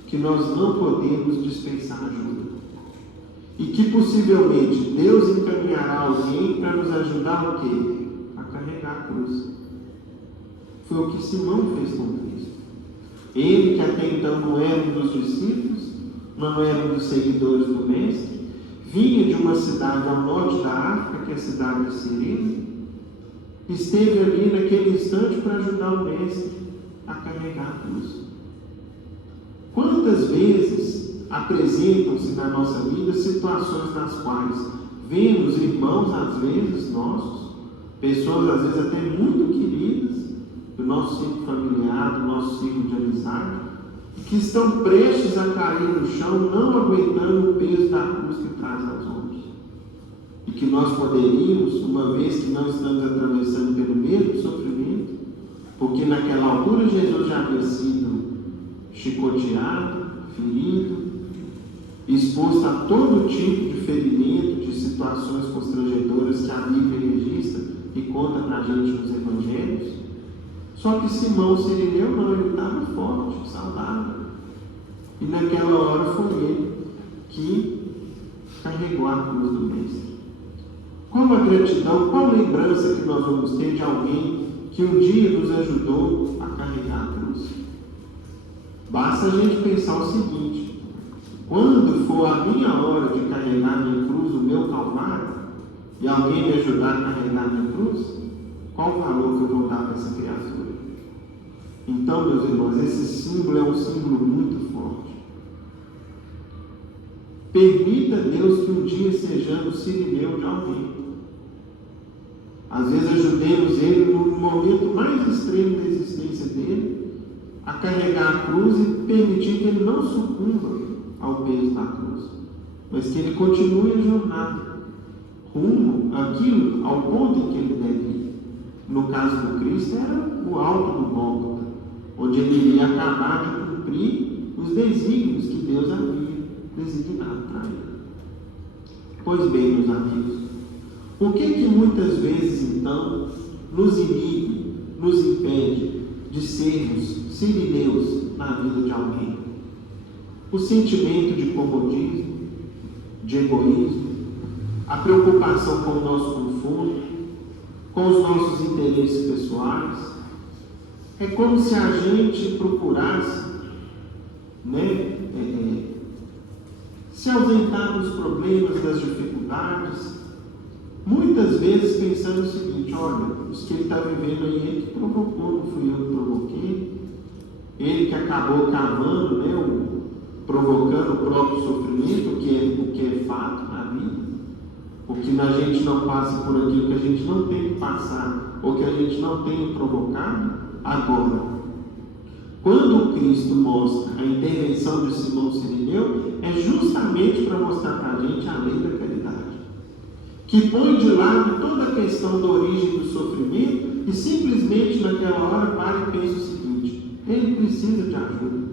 Que nós não podemos dispensar ajuda. E que possivelmente Deus encaminhará alguém para nos ajudar o quê? A carregar a cruz. Foi o que Simão fez com Cristo. Ele, que até então não era um dos discípulos, não era um dos seguidores do Mestre, vinha de uma cidade ao norte da África, que é a cidade de Cirene, esteve ali naquele instante para ajudar o Mestre a carregar a cruz. Quantas vezes apresentam-se na nossa vida situações nas quais vemos irmãos, às vezes nossos, pessoas às vezes até muito queridas, do nosso círculo familiar, do nosso círculo de amizade, que estão prestes a cair no chão, não aguentando o peso da cruz que traz aos ombros. E que nós poderíamos, uma vez que não estamos atravessando pelo mesmo sofrimento, porque naquela altura Jesus já havia sido chicoteado, ferido, exposto a todo tipo de ferimento, de situações constrangedoras que a Bíblia registra e conta para a gente nos Evangelhos. Só que Simão Cirineu não, ele estava forte, saudável. E naquela hora foi ele que carregou a cruz do Mestre. Qual a gratidão, qual lembrança que nós vamos ter de alguém que um dia nos ajudou a carregar a cruz? Basta a gente pensar o seguinte: quando for a minha hora de carregar a minha cruz, o meu calvário, e alguém me ajudar a carregar a minha cruz, qual o valor que eu vou dar para essa criatura? Então, meus irmãos, esse símbolo é um símbolo muito forte. Permita, Deus, que um dia sejamos Cirineu de alguém. Às vezes ajudemos ele no momento mais extremo da existência dele a carregar a cruz e permitir que ele não sucumba ao peso da cruz, mas que ele continue a jornada rumo àquilo, ao ponto em que ele deve ir. No caso do Cristo era o alto do Gólgota, onde ele iria acabar de cumprir os desígnios que Deus havia designado para ele. Pois bem, meus amigos, o que muitas vezes então nos inibe, nos impede de sermos cirineus na vida de alguém? O sentimento de comodismo, de egoísmo, a preocupação com o nosso conforto, com os nossos interesses pessoais. É como se a gente procurasse, se ausentar dos problemas, das dificuldades, muitas vezes pensando o seguinte: olha, os que ele está vivendo aí, ele que provocou, não fui eu que provoquei, ele que acabou cavando, provocando o próprio sofrimento, o que é fato na vida, porque a gente não passa por aquilo que a gente não tem que passar, ou que a gente não tem provocado. Agora, quando Cristo mostra a intervenção de Simão Cirineu, é justamente para mostrar para a gente a lei da caridade, que põe de lado toda a questão da origem do sofrimento e simplesmente naquela hora para e pensa o seguinte: ele precisa de ajuda.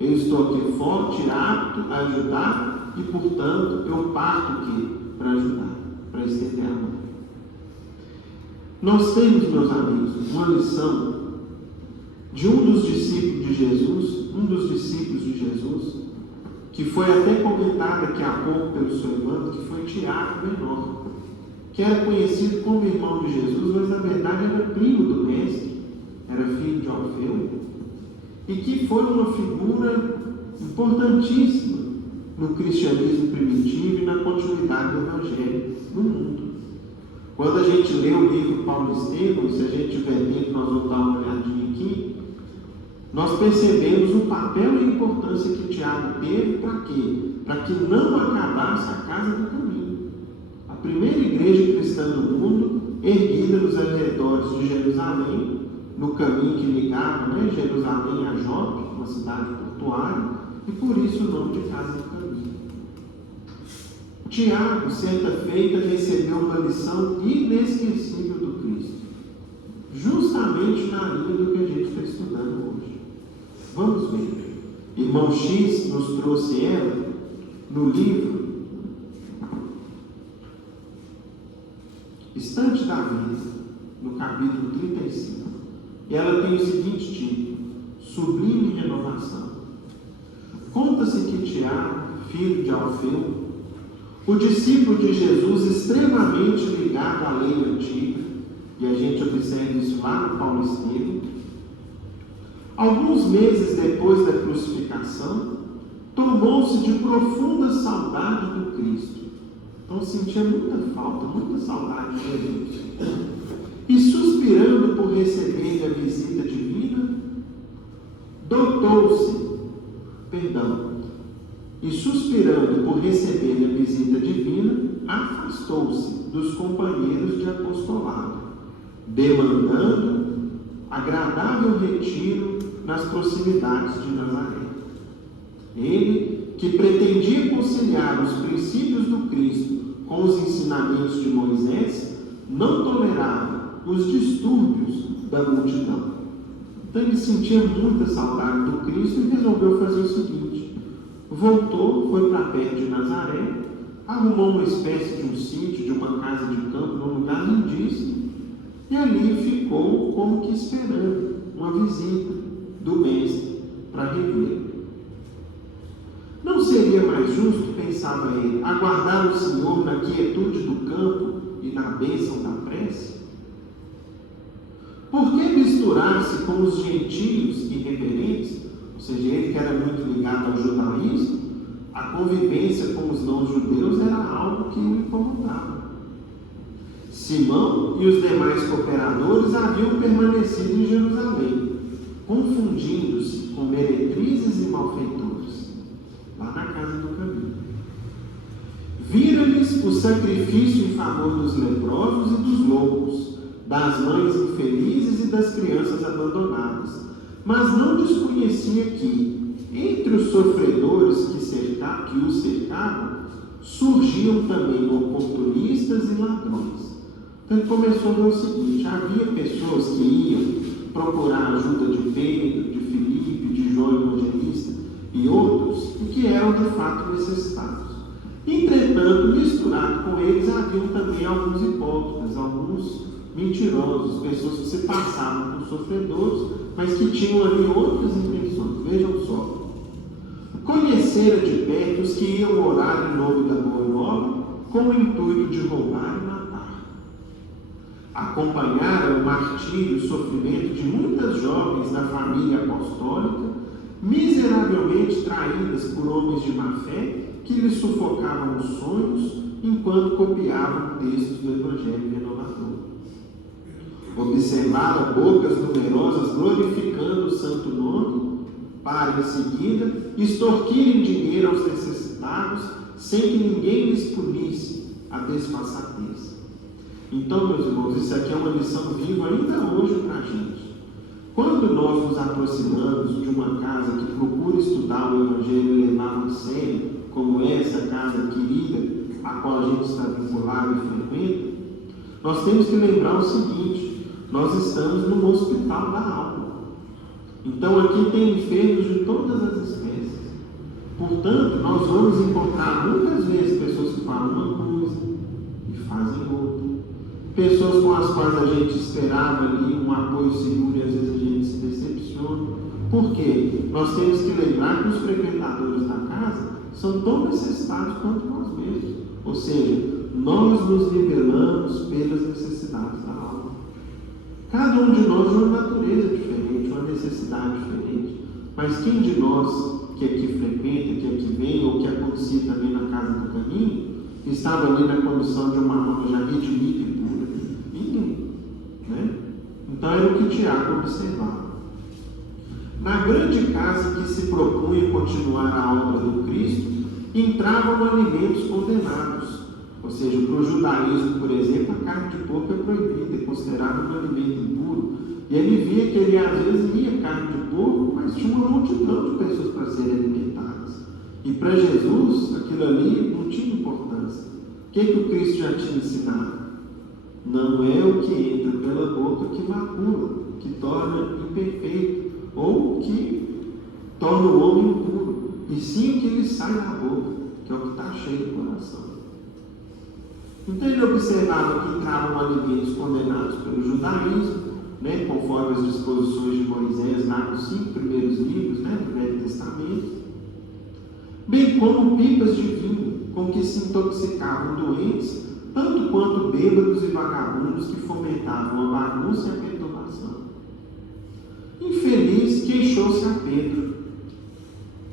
Eu estou aqui forte, apto a ajudar e, portanto, eu parto aqui para ajudar, para estender a mão. Nós temos, meus amigos, uma lição de um dos discípulos de Jesus, que foi até comentado daqui a pouco pelo seu irmão, que foi Tiago menor, que era conhecido como irmão de Jesus, mas na verdade era primo do Mestre, era filho de Alfeu, e que foi uma figura importantíssima no cristianismo primitivo e na continuidade do Evangelho no mundo. Quando a gente lê o livro Paulo Estevam, se a gente tiver tempo, nós vamos dar uma olhadinha aqui, nós percebemos o papel e a importância que Tiago teve para quê? Para que não acabasse a casa do caminho. A primeira igreja cristã do mundo, erguida nos arredores de Jerusalém, no caminho que ligava, né, Jerusalém a Jope, uma cidade portuária, e por isso o nome de Casa do Caminho. Tiago, certa feita, recebeu uma lição inesquecível do Cristo, justamente na linha do que a gente está estudando hoje. Vamos ver. Irmão X nos trouxe ela no livro Estante da Vida, no capítulo 35. E ela tem o seguinte título: Sublime Renovação. Conta-se que Tiago, filho de Alfeu, o discípulo de Jesus extremamente ligado à lei antiga, e a gente observa isso lá no Paulo Estevam, alguns meses depois da crucificação, tomou-se de profunda saudade do Cristo. Então sentia muita falta, muita saudade de Jesus. E suspirando por receber a visita divina, e suspirando por receber a visita divina, afastou-se dos companheiros de apostolado, demandando agradável retiro nas proximidades de Nazaré. Ele, que pretendia conciliar os princípios do Cristo com os ensinamentos de Moisés, não tolerava os distúrbios da multidão. Então ele sentia muita saudade do Cristo e resolveu fazer o seguinte: voltou, foi para perto de Nazaré, arrumou uma espécie de um sítio, de uma casa de campo, num lugar lindíssimo, e ali ficou como que esperando uma visita do Mestre para rever. Não seria mais justo, pensava ele, aguardar o Senhor na quietude do campo e na bênção da prece? Por que misturar-se com os gentios irreverentes? Ou seja, ele que era muito ligado ao judaísmo, a convivência com os não-judeus era algo que o incomodava. Simão e os demais cooperadores haviam permanecido em Jerusalém, confundindo-se com meretrizes e malfeitores, lá na Casa do Caminho. Vira-lhes o sacrifício em favor dos leprosos e dos loucos, das mães infelizes e das crianças abandonadas, mas não desconhecia que, entre os sofredores que o cercavam, surgiam também oportunistas e ladrões. Então ele começou a ver o seguinte: havia pessoas que iam procurar a ajuda de Pedro, de Filipe, de João Evangelista e outros, e que eram de fato necessitados. Entretanto, misturado com eles, haviam também alguns hipócritas, alguns mentirosos, pessoas que se passavam por sofredores, mas que tinham ali outras intenções. Vejam só. Conhecera de perto os que iam orar em nome da Boa Nova, com o intuito de roubar e matar. Acompanhara o martírio e o sofrimento de muitas jovens da família apostólica, miseravelmente traídas por homens de má fé, que lhes sufocavam os sonhos, enquanto copiavam textos do Evangelho renovador. Observava bocas numerosas glorificando o santo nome, para, em seguida, extorquirem dinheiro aos necessitados, sem que ninguém lhes punisse a desfaçatez. Então, meus irmãos, isso aqui é uma lição viva ainda hoje para a gente. Quando nós nos aproximamos de uma casa que procura estudar o Evangelho e levá-lo a sério, como essa casa querida, a qual a gente está vinculado e frequenta, nós temos que lembrar o seguinte: nós estamos no hospital da alma. Então aqui tem enfermos de todas as espécies. Portanto, nós vamos encontrar muitas vezes pessoas que falam uma coisa e fazem outra. Pessoas com as quais a gente esperava ali um apoio seguro e às vezes a gente se decepciona. Por quê? Nós temos que lembrar que os frequentadores da casa são tão necessitados quanto nós mesmos. Ou seja, nós nos nivelamos pelas necessidades da alma. Cada um de nós tem uma natureza diferente, uma necessidade diferente. Mas quem de nós que aqui frequenta, que aqui vem, ou que acontecia também na Casa do Caminho, estava ali na condição de uma alma já redimida e pura? Ninguém. Né? Então era o que Tiago observava. Na grande casa que se propunha continuar a obra do Cristo, entravam alimentos condenados. Ou seja, para o judaísmo, por exemplo, a carne de porco é proibida, é considerada um alimento impuro. E ele via que ele às vezes via carne de porco, mas tinha uma multidão de pessoas para serem alimentadas. E para Jesus, aquilo ali não tinha importância. O que o Cristo já tinha ensinado? Não é o que entra pela boca que macula, que torna imperfeito, ou que torna o homem impuro, e sim o que lhe sai da boca, que é o que está cheio do coração. Então ele observava que entravam alimentos condenados pelo judaísmo, conforme as disposições de Moisés lá nos 5 primeiros livros do Velho Testamento, bem como pipas de vinho com que se intoxicavam doentes, tanto quanto bêbados e vagabundos que fomentavam a bagunça e a perturbação. Infeliz queixou-se a Pedro,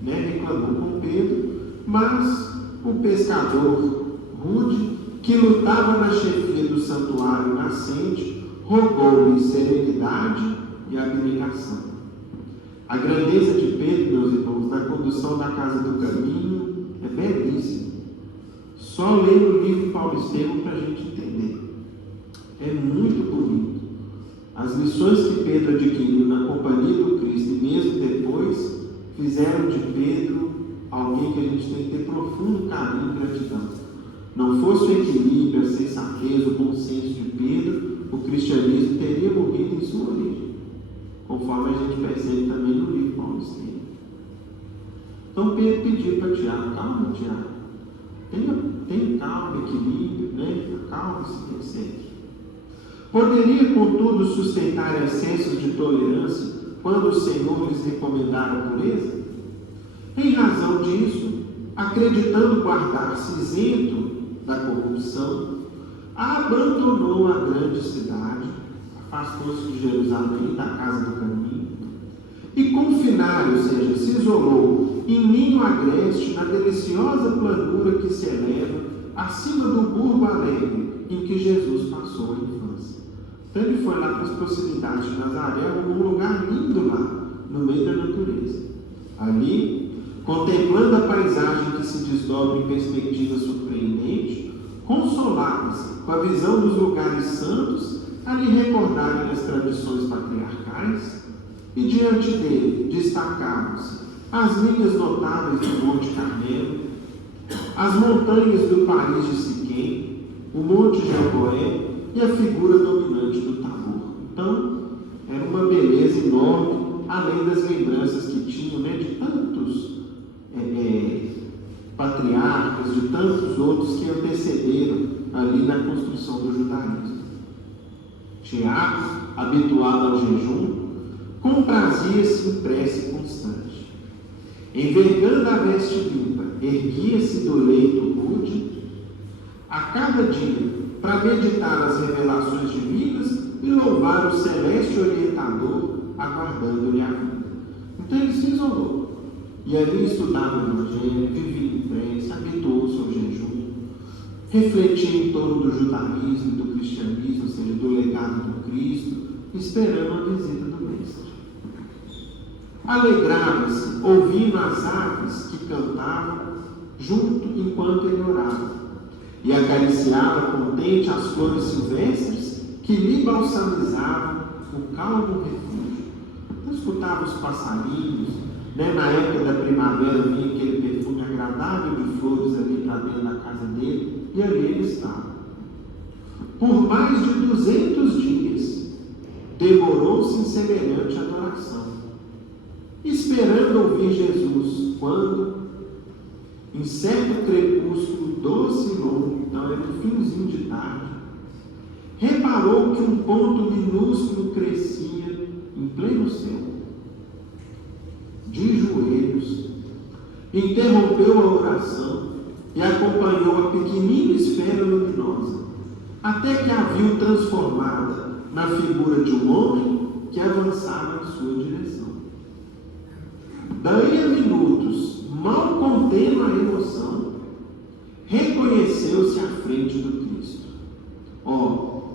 reclamou com Pedro, mas o pescador rude, que lutava na chefia do santuário nascente, rogou-lhe serenidade e abnegação. A grandeza de Pedro, meus irmãos, na condução da casa do caminho é belíssima. Só ler o livro Paulo Estevam para a gente entender. É muito bonito. As lições que Pedro adquiriu na companhia do Cristo e mesmo depois fizeram de Pedro alguém que a gente tem que ter profundo carinho e gratidão. Não fosse o equilíbrio, a sensatez, o bom senso de Pedro, o cristianismo teria morrido em sua origem, conforme a gente percebe também no livro Paulo Estevam. Então Pedro pediu para Tiago: calma, Tiago, tenha calma, equilíbrio, acalme-se, etc. Poderia, contudo, sustentar excessos de tolerância quando o Senhor lhes recomendara a pureza? Em razão disso, acreditando guardar-se isento da corrupção, abandonou a grande cidade, afastou-se de Jerusalém, da casa do caminho, e confinar, ou seja, se isolou em ninho agreste na deliciosa planura que se eleva acima do burgo alegre em que Jesus passou a infância. Então ele foi lá para as proximidades de Nazaré, um lugar lindo lá, no meio da natureza. Ali, contemplando a paisagem que se desdobra em perspectiva surpreendente, consolava-se com a visão dos lugares santos a lhe recordarem as tradições patriarcais, e diante dele destacavam-se as linhas notáveis do Monte Carmelo, as montanhas do Paris de Siquém, o Monte Gilboé e a figura dominante do Tabor. Então, era uma beleza enorme, além das lembranças que tinham de tantos patriarcas, de tantos outros que antecederam ali na construção do judaísmo. Tiago, habituado ao jejum, comprazia-se em prece constante. Envergando a veste limpa, erguia-se do leito rude, a cada dia, para meditar as revelações divinas e louvar o celeste orientador, aguardando-lhe a vida. Então ele se isolou. E ali estudava o Evangelho, vivia em prece, habituou-se ao jejum, refletia em torno do judaísmo e do cristianismo, ou seja, do legado do Cristo, esperando a visita do Mestre. Alegrava-se, ouvindo as aves que cantavam junto enquanto ele orava, e acariciava contente as flores silvestres que lhe balsamizavam o calmo refúgio. Então, escutava os passarinhos, na época da primavera vinha aquele perfume agradável de flores ali para dentro da casa dele, e ali ele estava. Por mais de 200 dias, demorou-se em semelhante adoração, esperando ouvir Jesus, quando, em certo crepúsculo doce e longo, então era no finzinho de tarde, reparou que um ponto minúsculo crescia em pleno céu. De joelhos, interrompeu a oração e acompanhou a pequenina esfera luminosa, até que a viu transformada na figura de um homem que avançava em sua direção. Daí a minutos, mal contendo a emoção, reconheceu-se à frente do Cristo.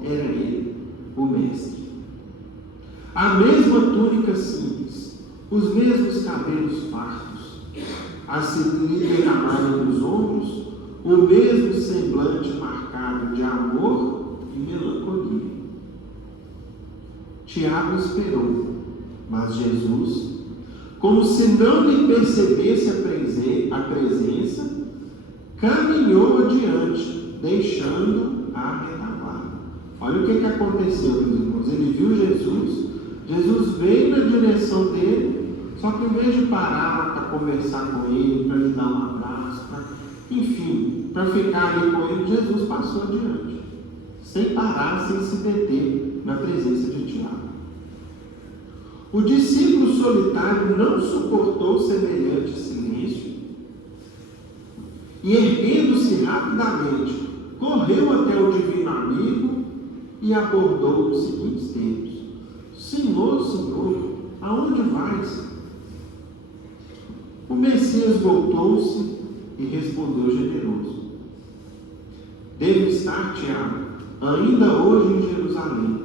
Era ele, o Mestre. A mesma túnica simples, os mesmos cabelos fartos, a cintura na malha dos ombros, o mesmo semblante marcado de amor e melancolia. Tiago esperou, mas Jesus, como se não lhe percebesse a presença, caminhou adiante, deixando a retaguarda. Olha o que aconteceu, meus irmãos. Ele viu Jesus, Jesus veio na direção dele, só que em vez de parar para conversar com ele, para lhe dar um abraço, enfim, para ficar ali com ele, Jesus passou adiante, sem parar, sem se deter na presença de Tiago. O discípulo solitário não suportou semelhante silêncio e, erguendo-se rapidamente, correu até o divino amigo e abordou os seguintes termos: Senhor, Senhor, aonde vais? O Messias voltou-se e respondeu generoso: Devo estar, Tiago, ainda hoje em Jerusalém,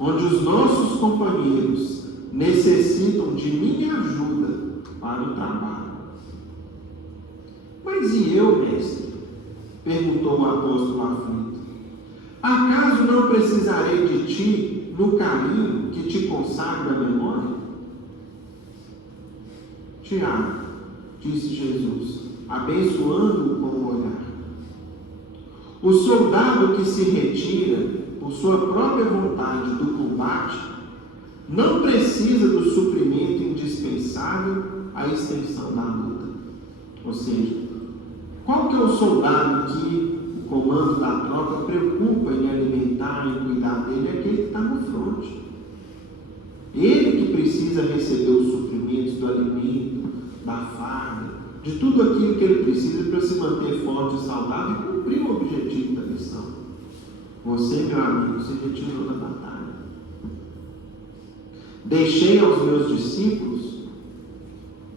onde os nossos companheiros necessitam de minha ajuda para o trabalho. Mas e eu, mestre? Perguntou o apóstolo aflito. Acaso não precisarei de ti no carinho que te consagra a memória? Tiago, disse Jesus, abençoando-o com o olhar. O soldado que se retira por sua própria vontade do combate não precisa do suprimento indispensável à extensão da luta. Ou seja, qual que é o soldado que o comando da tropa preocupa em alimentar, em cuidar dele? É aquele que está no fronte. Ele que precisa receber os suprimentos do alimento, da farda, de tudo aquilo que ele precisa para se manter forte e saudável e cumprir o objetivo da missão. Você, meu amigo, se retirou da batalha. Deixei aos meus discípulos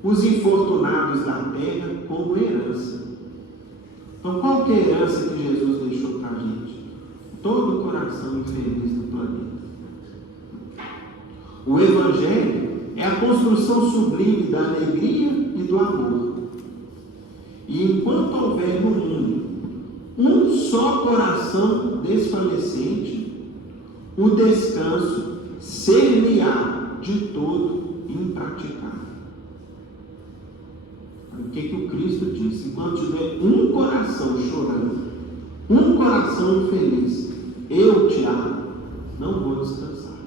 os infortunados da terra como herança. Então, qual que é a herança que Jesus deixou para a gente? Todo o coração infeliz do planeta. O Evangelho é a construção sublime da alegria e do amor. E enquanto houver no mundo um só coração desfalecente, o descanso ser-lhe-á de todo impraticável. O que o Cristo disse? Enquanto tiver um coração chorando, um coração infeliz, eu, Tiago, não vou descansar.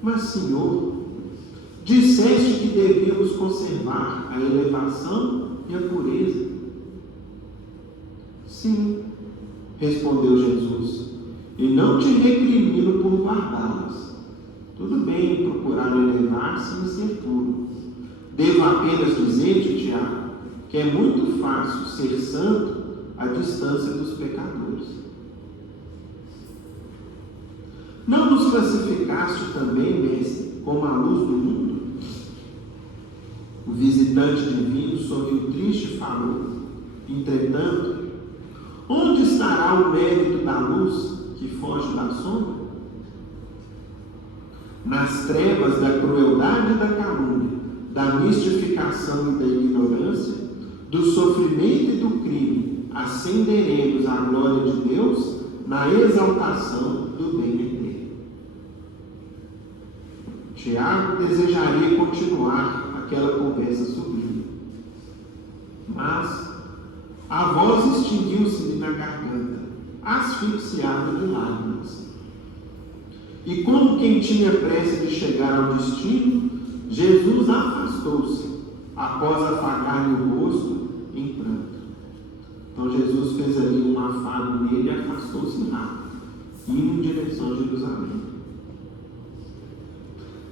Mas, Senhor, disseste que devíamos conservar a elevação e a pureza. Sim, respondeu Jesus, e não te recrimino por guardá-las. Tudo bem procurar elevar-se e ser puro. Devo apenas dizer-te, Tiago, que é muito fácil ser santo à distância dos pecadores. Não nos classificaste também, mestre, como a luz do mundo? O visitante divino sorriu triste e falou: entretanto, onde estará o mérito da luz que foge da sombra? Nas trevas da crueldade e da calúnia, da mistificação e da ignorância, do sofrimento e do crime, acenderemos a glória de Deus na exaltação do bem eterno. Tiago desejaria continuar aquela conversa sublime, mas a voz extinguiu-se-lhe na garganta, asfixiada de lágrimas. E como quem tinha pressa de chegar ao destino, Jesus afastou-se, após afagar-lhe o rosto em pranto. Então Jesus fez ali um afago nele e afastou-se rápido, indo em direção a Jerusalém.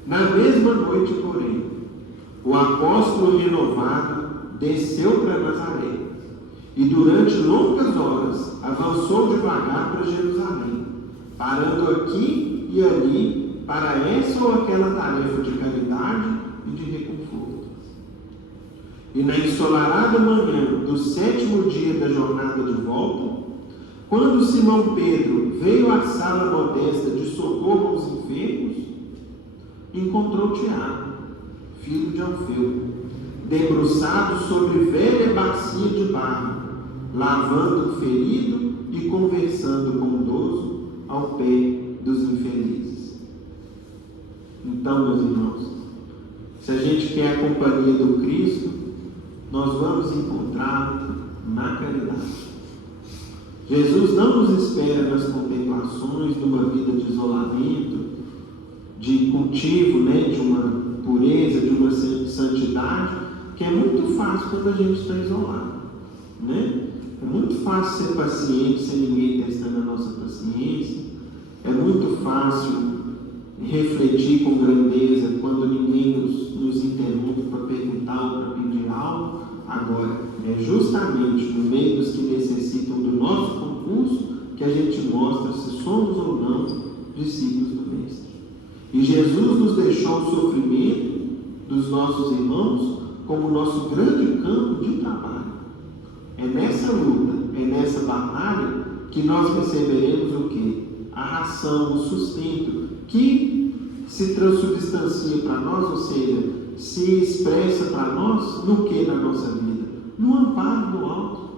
Na mesma noite, porém, o apóstolo renovado desceu para Nazaré e durante longas horas avançou devagar para Jerusalém, parando aqui e ali para essa ou aquela tarefa de caridade e de reconforto. E na ensolarada manhã do 7º dia da jornada de volta, quando Simão Pedro veio à sala modesta de socorro aos enfermos, encontrou Tiago, filho de Alfeu, debruçado sobre velha bacia de barro, lavando o ferido e conversando bondoso ao pé dos infelizes. Então, meus irmãos, se a gente quer a companhia do Cristo, nós vamos encontrá-lo na caridade. Jesus não nos espera nas contemplações de uma vida de isolamento, de cultivo, de uma pureza, de uma santidade, que é muito fácil quando a gente está isolado. É muito fácil ser paciente sem ninguém testando a nossa paciência. É muito fácil refletir com grandeza quando ninguém nos interrompe para perguntar ou para pedir algo. Agora, é justamente no meio dos que necessitam do nosso concurso que a gente mostra se somos ou não discípulos do Mestre. E Jesus nos deixou o sofrimento dos nossos irmãos como nosso grande campo de trabalho. É nessa luta, é nessa batalha que nós receberemos o quê? A ração, o sustento, que se transubstancia para nós, ou seja, se expressa para nós no que na nossa vida? No amparo do alto.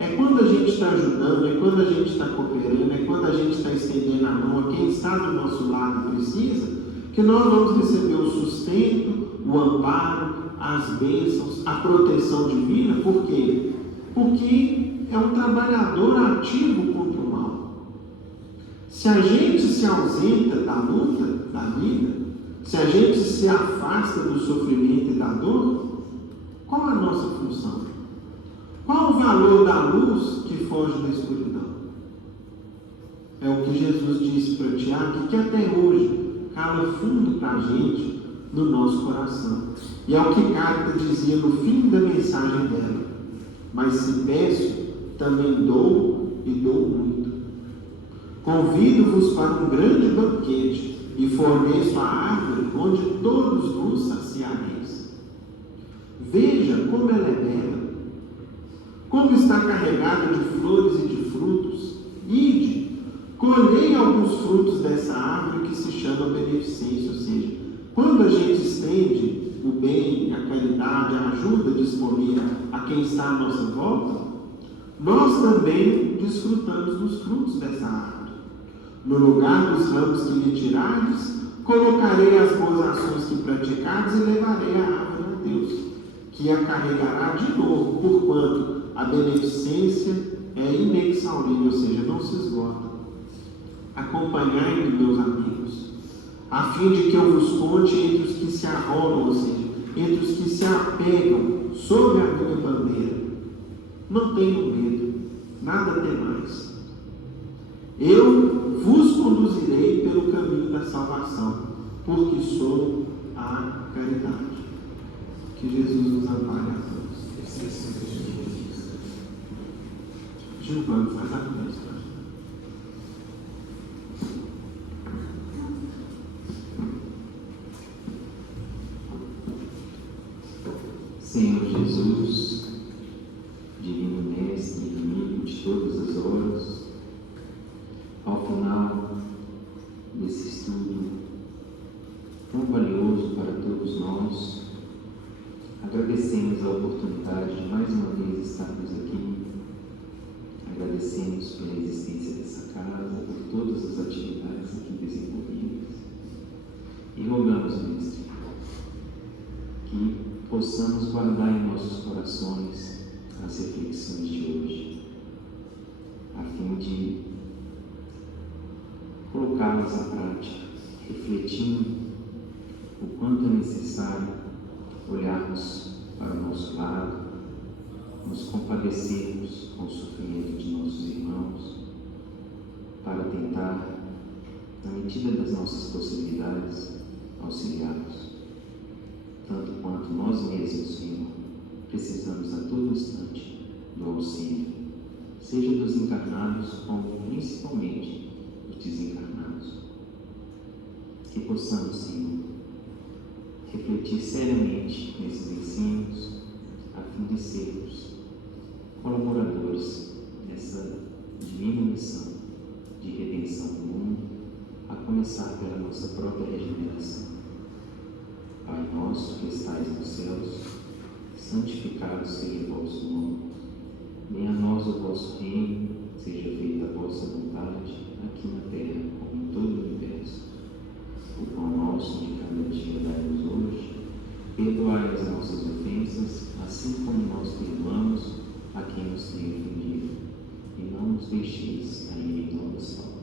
É quando a gente está ajudando, é quando a gente está cooperando, é quando a gente está estendendo a mão a quem está do nosso lado e precisa, que nós vamos receber o sustento, o amparo, as bênçãos, a proteção divina. Por quê? Porque é um trabalhador ativo contra o mal. Se a gente se ausenta da luta, da vida, se a gente se afasta do sofrimento e da dor, qual é a nossa função? Qual o valor da luz que foge da escuridão? É o que Jesus disse para Tiago, que até hoje cala fundo para a gente no nosso coração. E é o que Carta dizia no fim da mensagem dela: mas se peço, também dou e dou muito. Convido-vos para um grande banquete e forneço a árvore onde todos vos saciareis. Veja como ela é bela, como está carregada de flores e de frutos. Ide, colhei alguns frutos dessa árvore que se chama beneficência. Ou seja, quando a gente estende o bem, a caridade, a ajuda disponível a quem está à nossa volta, nós também desfrutamos dos frutos dessa árvore. No lugar dos ramos que lhe tirardes, colocarei as boas ações que praticardes e levarei a árvore a Deus, que a carregará de novo, porquanto a beneficência é inexaurível, ou seja, não se esgota. Acompanhai-me, meus amigos, a fim de que eu vos conte entre os que se arrogam, ou seja, entre os que se apegam sob a minha bandeira. Não tenham medo, nada temais. Eu vos conduzirei pelo caminho da salvação, porque sou a caridade. Que Jesus nos ampare a todos. Gilvano, faz a bênção. Senhor Jesus, divino Mestre, amigo de todas as horas, ao final desse estudo tão valioso para todos nós, agradecemos a oportunidade de mais uma vez estarmos aqui, agradecemos pela existência dessa casa, por todas as atividades aqui desenvolvidas e rogamos, Mestre, que possamos guardar em nossos corações as reflexões de hoje, a fim de colocá-las à prática, refletindo o quanto é necessário olharmos para o nosso lado, nos compadecermos com o sofrimento de nossos irmãos, para tentar, na medida das nossas possibilidades, auxiliá-los, tanto quanto nós mesmos, Senhor, precisamos a todo instante do auxílio, seja dos encarnados, como principalmente dos desencarnados. Que possamos, Senhor, refletir seriamente nesses ensinos, a fim de sermos colaboradores dessa divina missão de redenção do mundo, a começar pela nossa própria regeneração. Pai nosso que estais nos céus, santificado seja o vosso nome. Venha a nós o vosso reino, seja feita a vossa vontade, aqui na terra como em todo o universo. O pão nosso de cada dia dai-nos hoje. Perdoai as nossas ofensas, assim como nós perdoamos a quem nos tem ofendido. E não nos deixeis cair em novas faltas.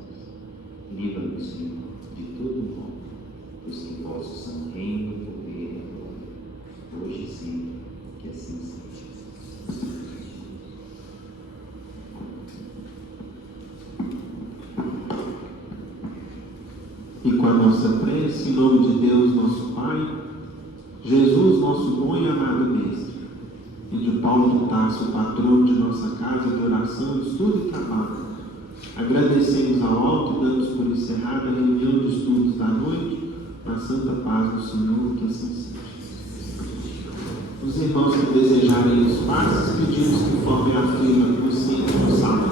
Livra-nos, Senhor, de todo mal, pois que vossos são o reino, o poder e a glória, hoje e sempre, que assim seja. E com a nossa prece, em nome de Deus, nosso Pai, Jesus, nosso bom e amado Mestre, e de Paulo de Tarso, patrono de nossa casa de oração, estudo e trabalho, agradecemos ao alto e damos por encerrada a reunião de estudos da noite, na santa paz do Senhor, que assim seja. Os irmãos que desejarem os passos, pedimos que formem a fila no centro do salão.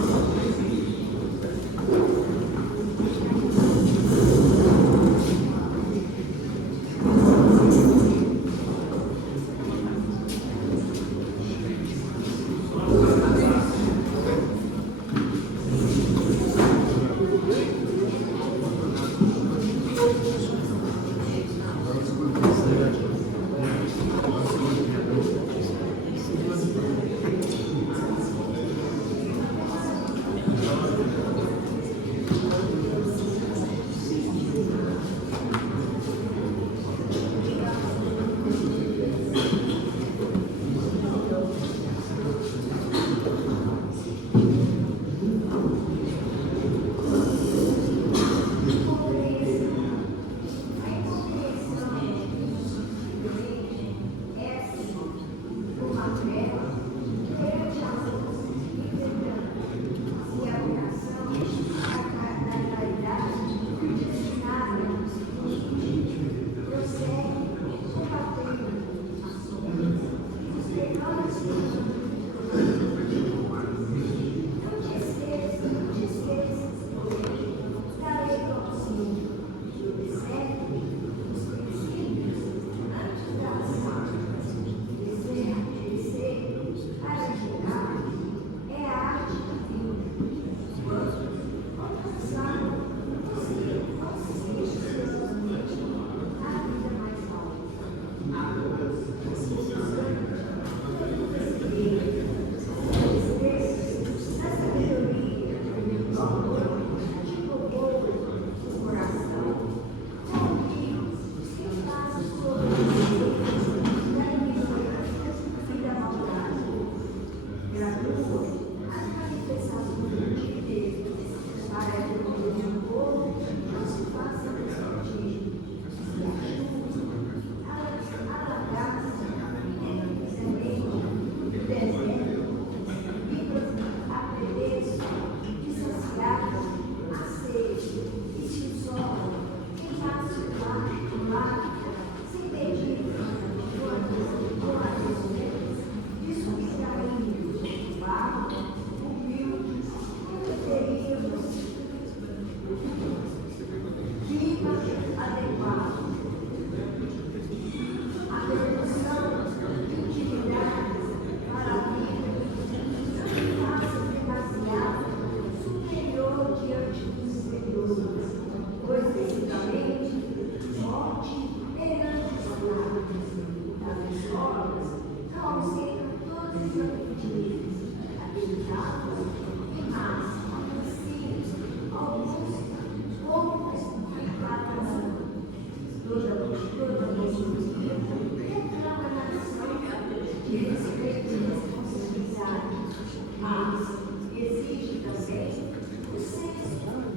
Exige também o senso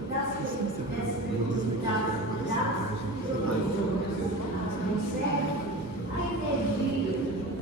das responsabilidades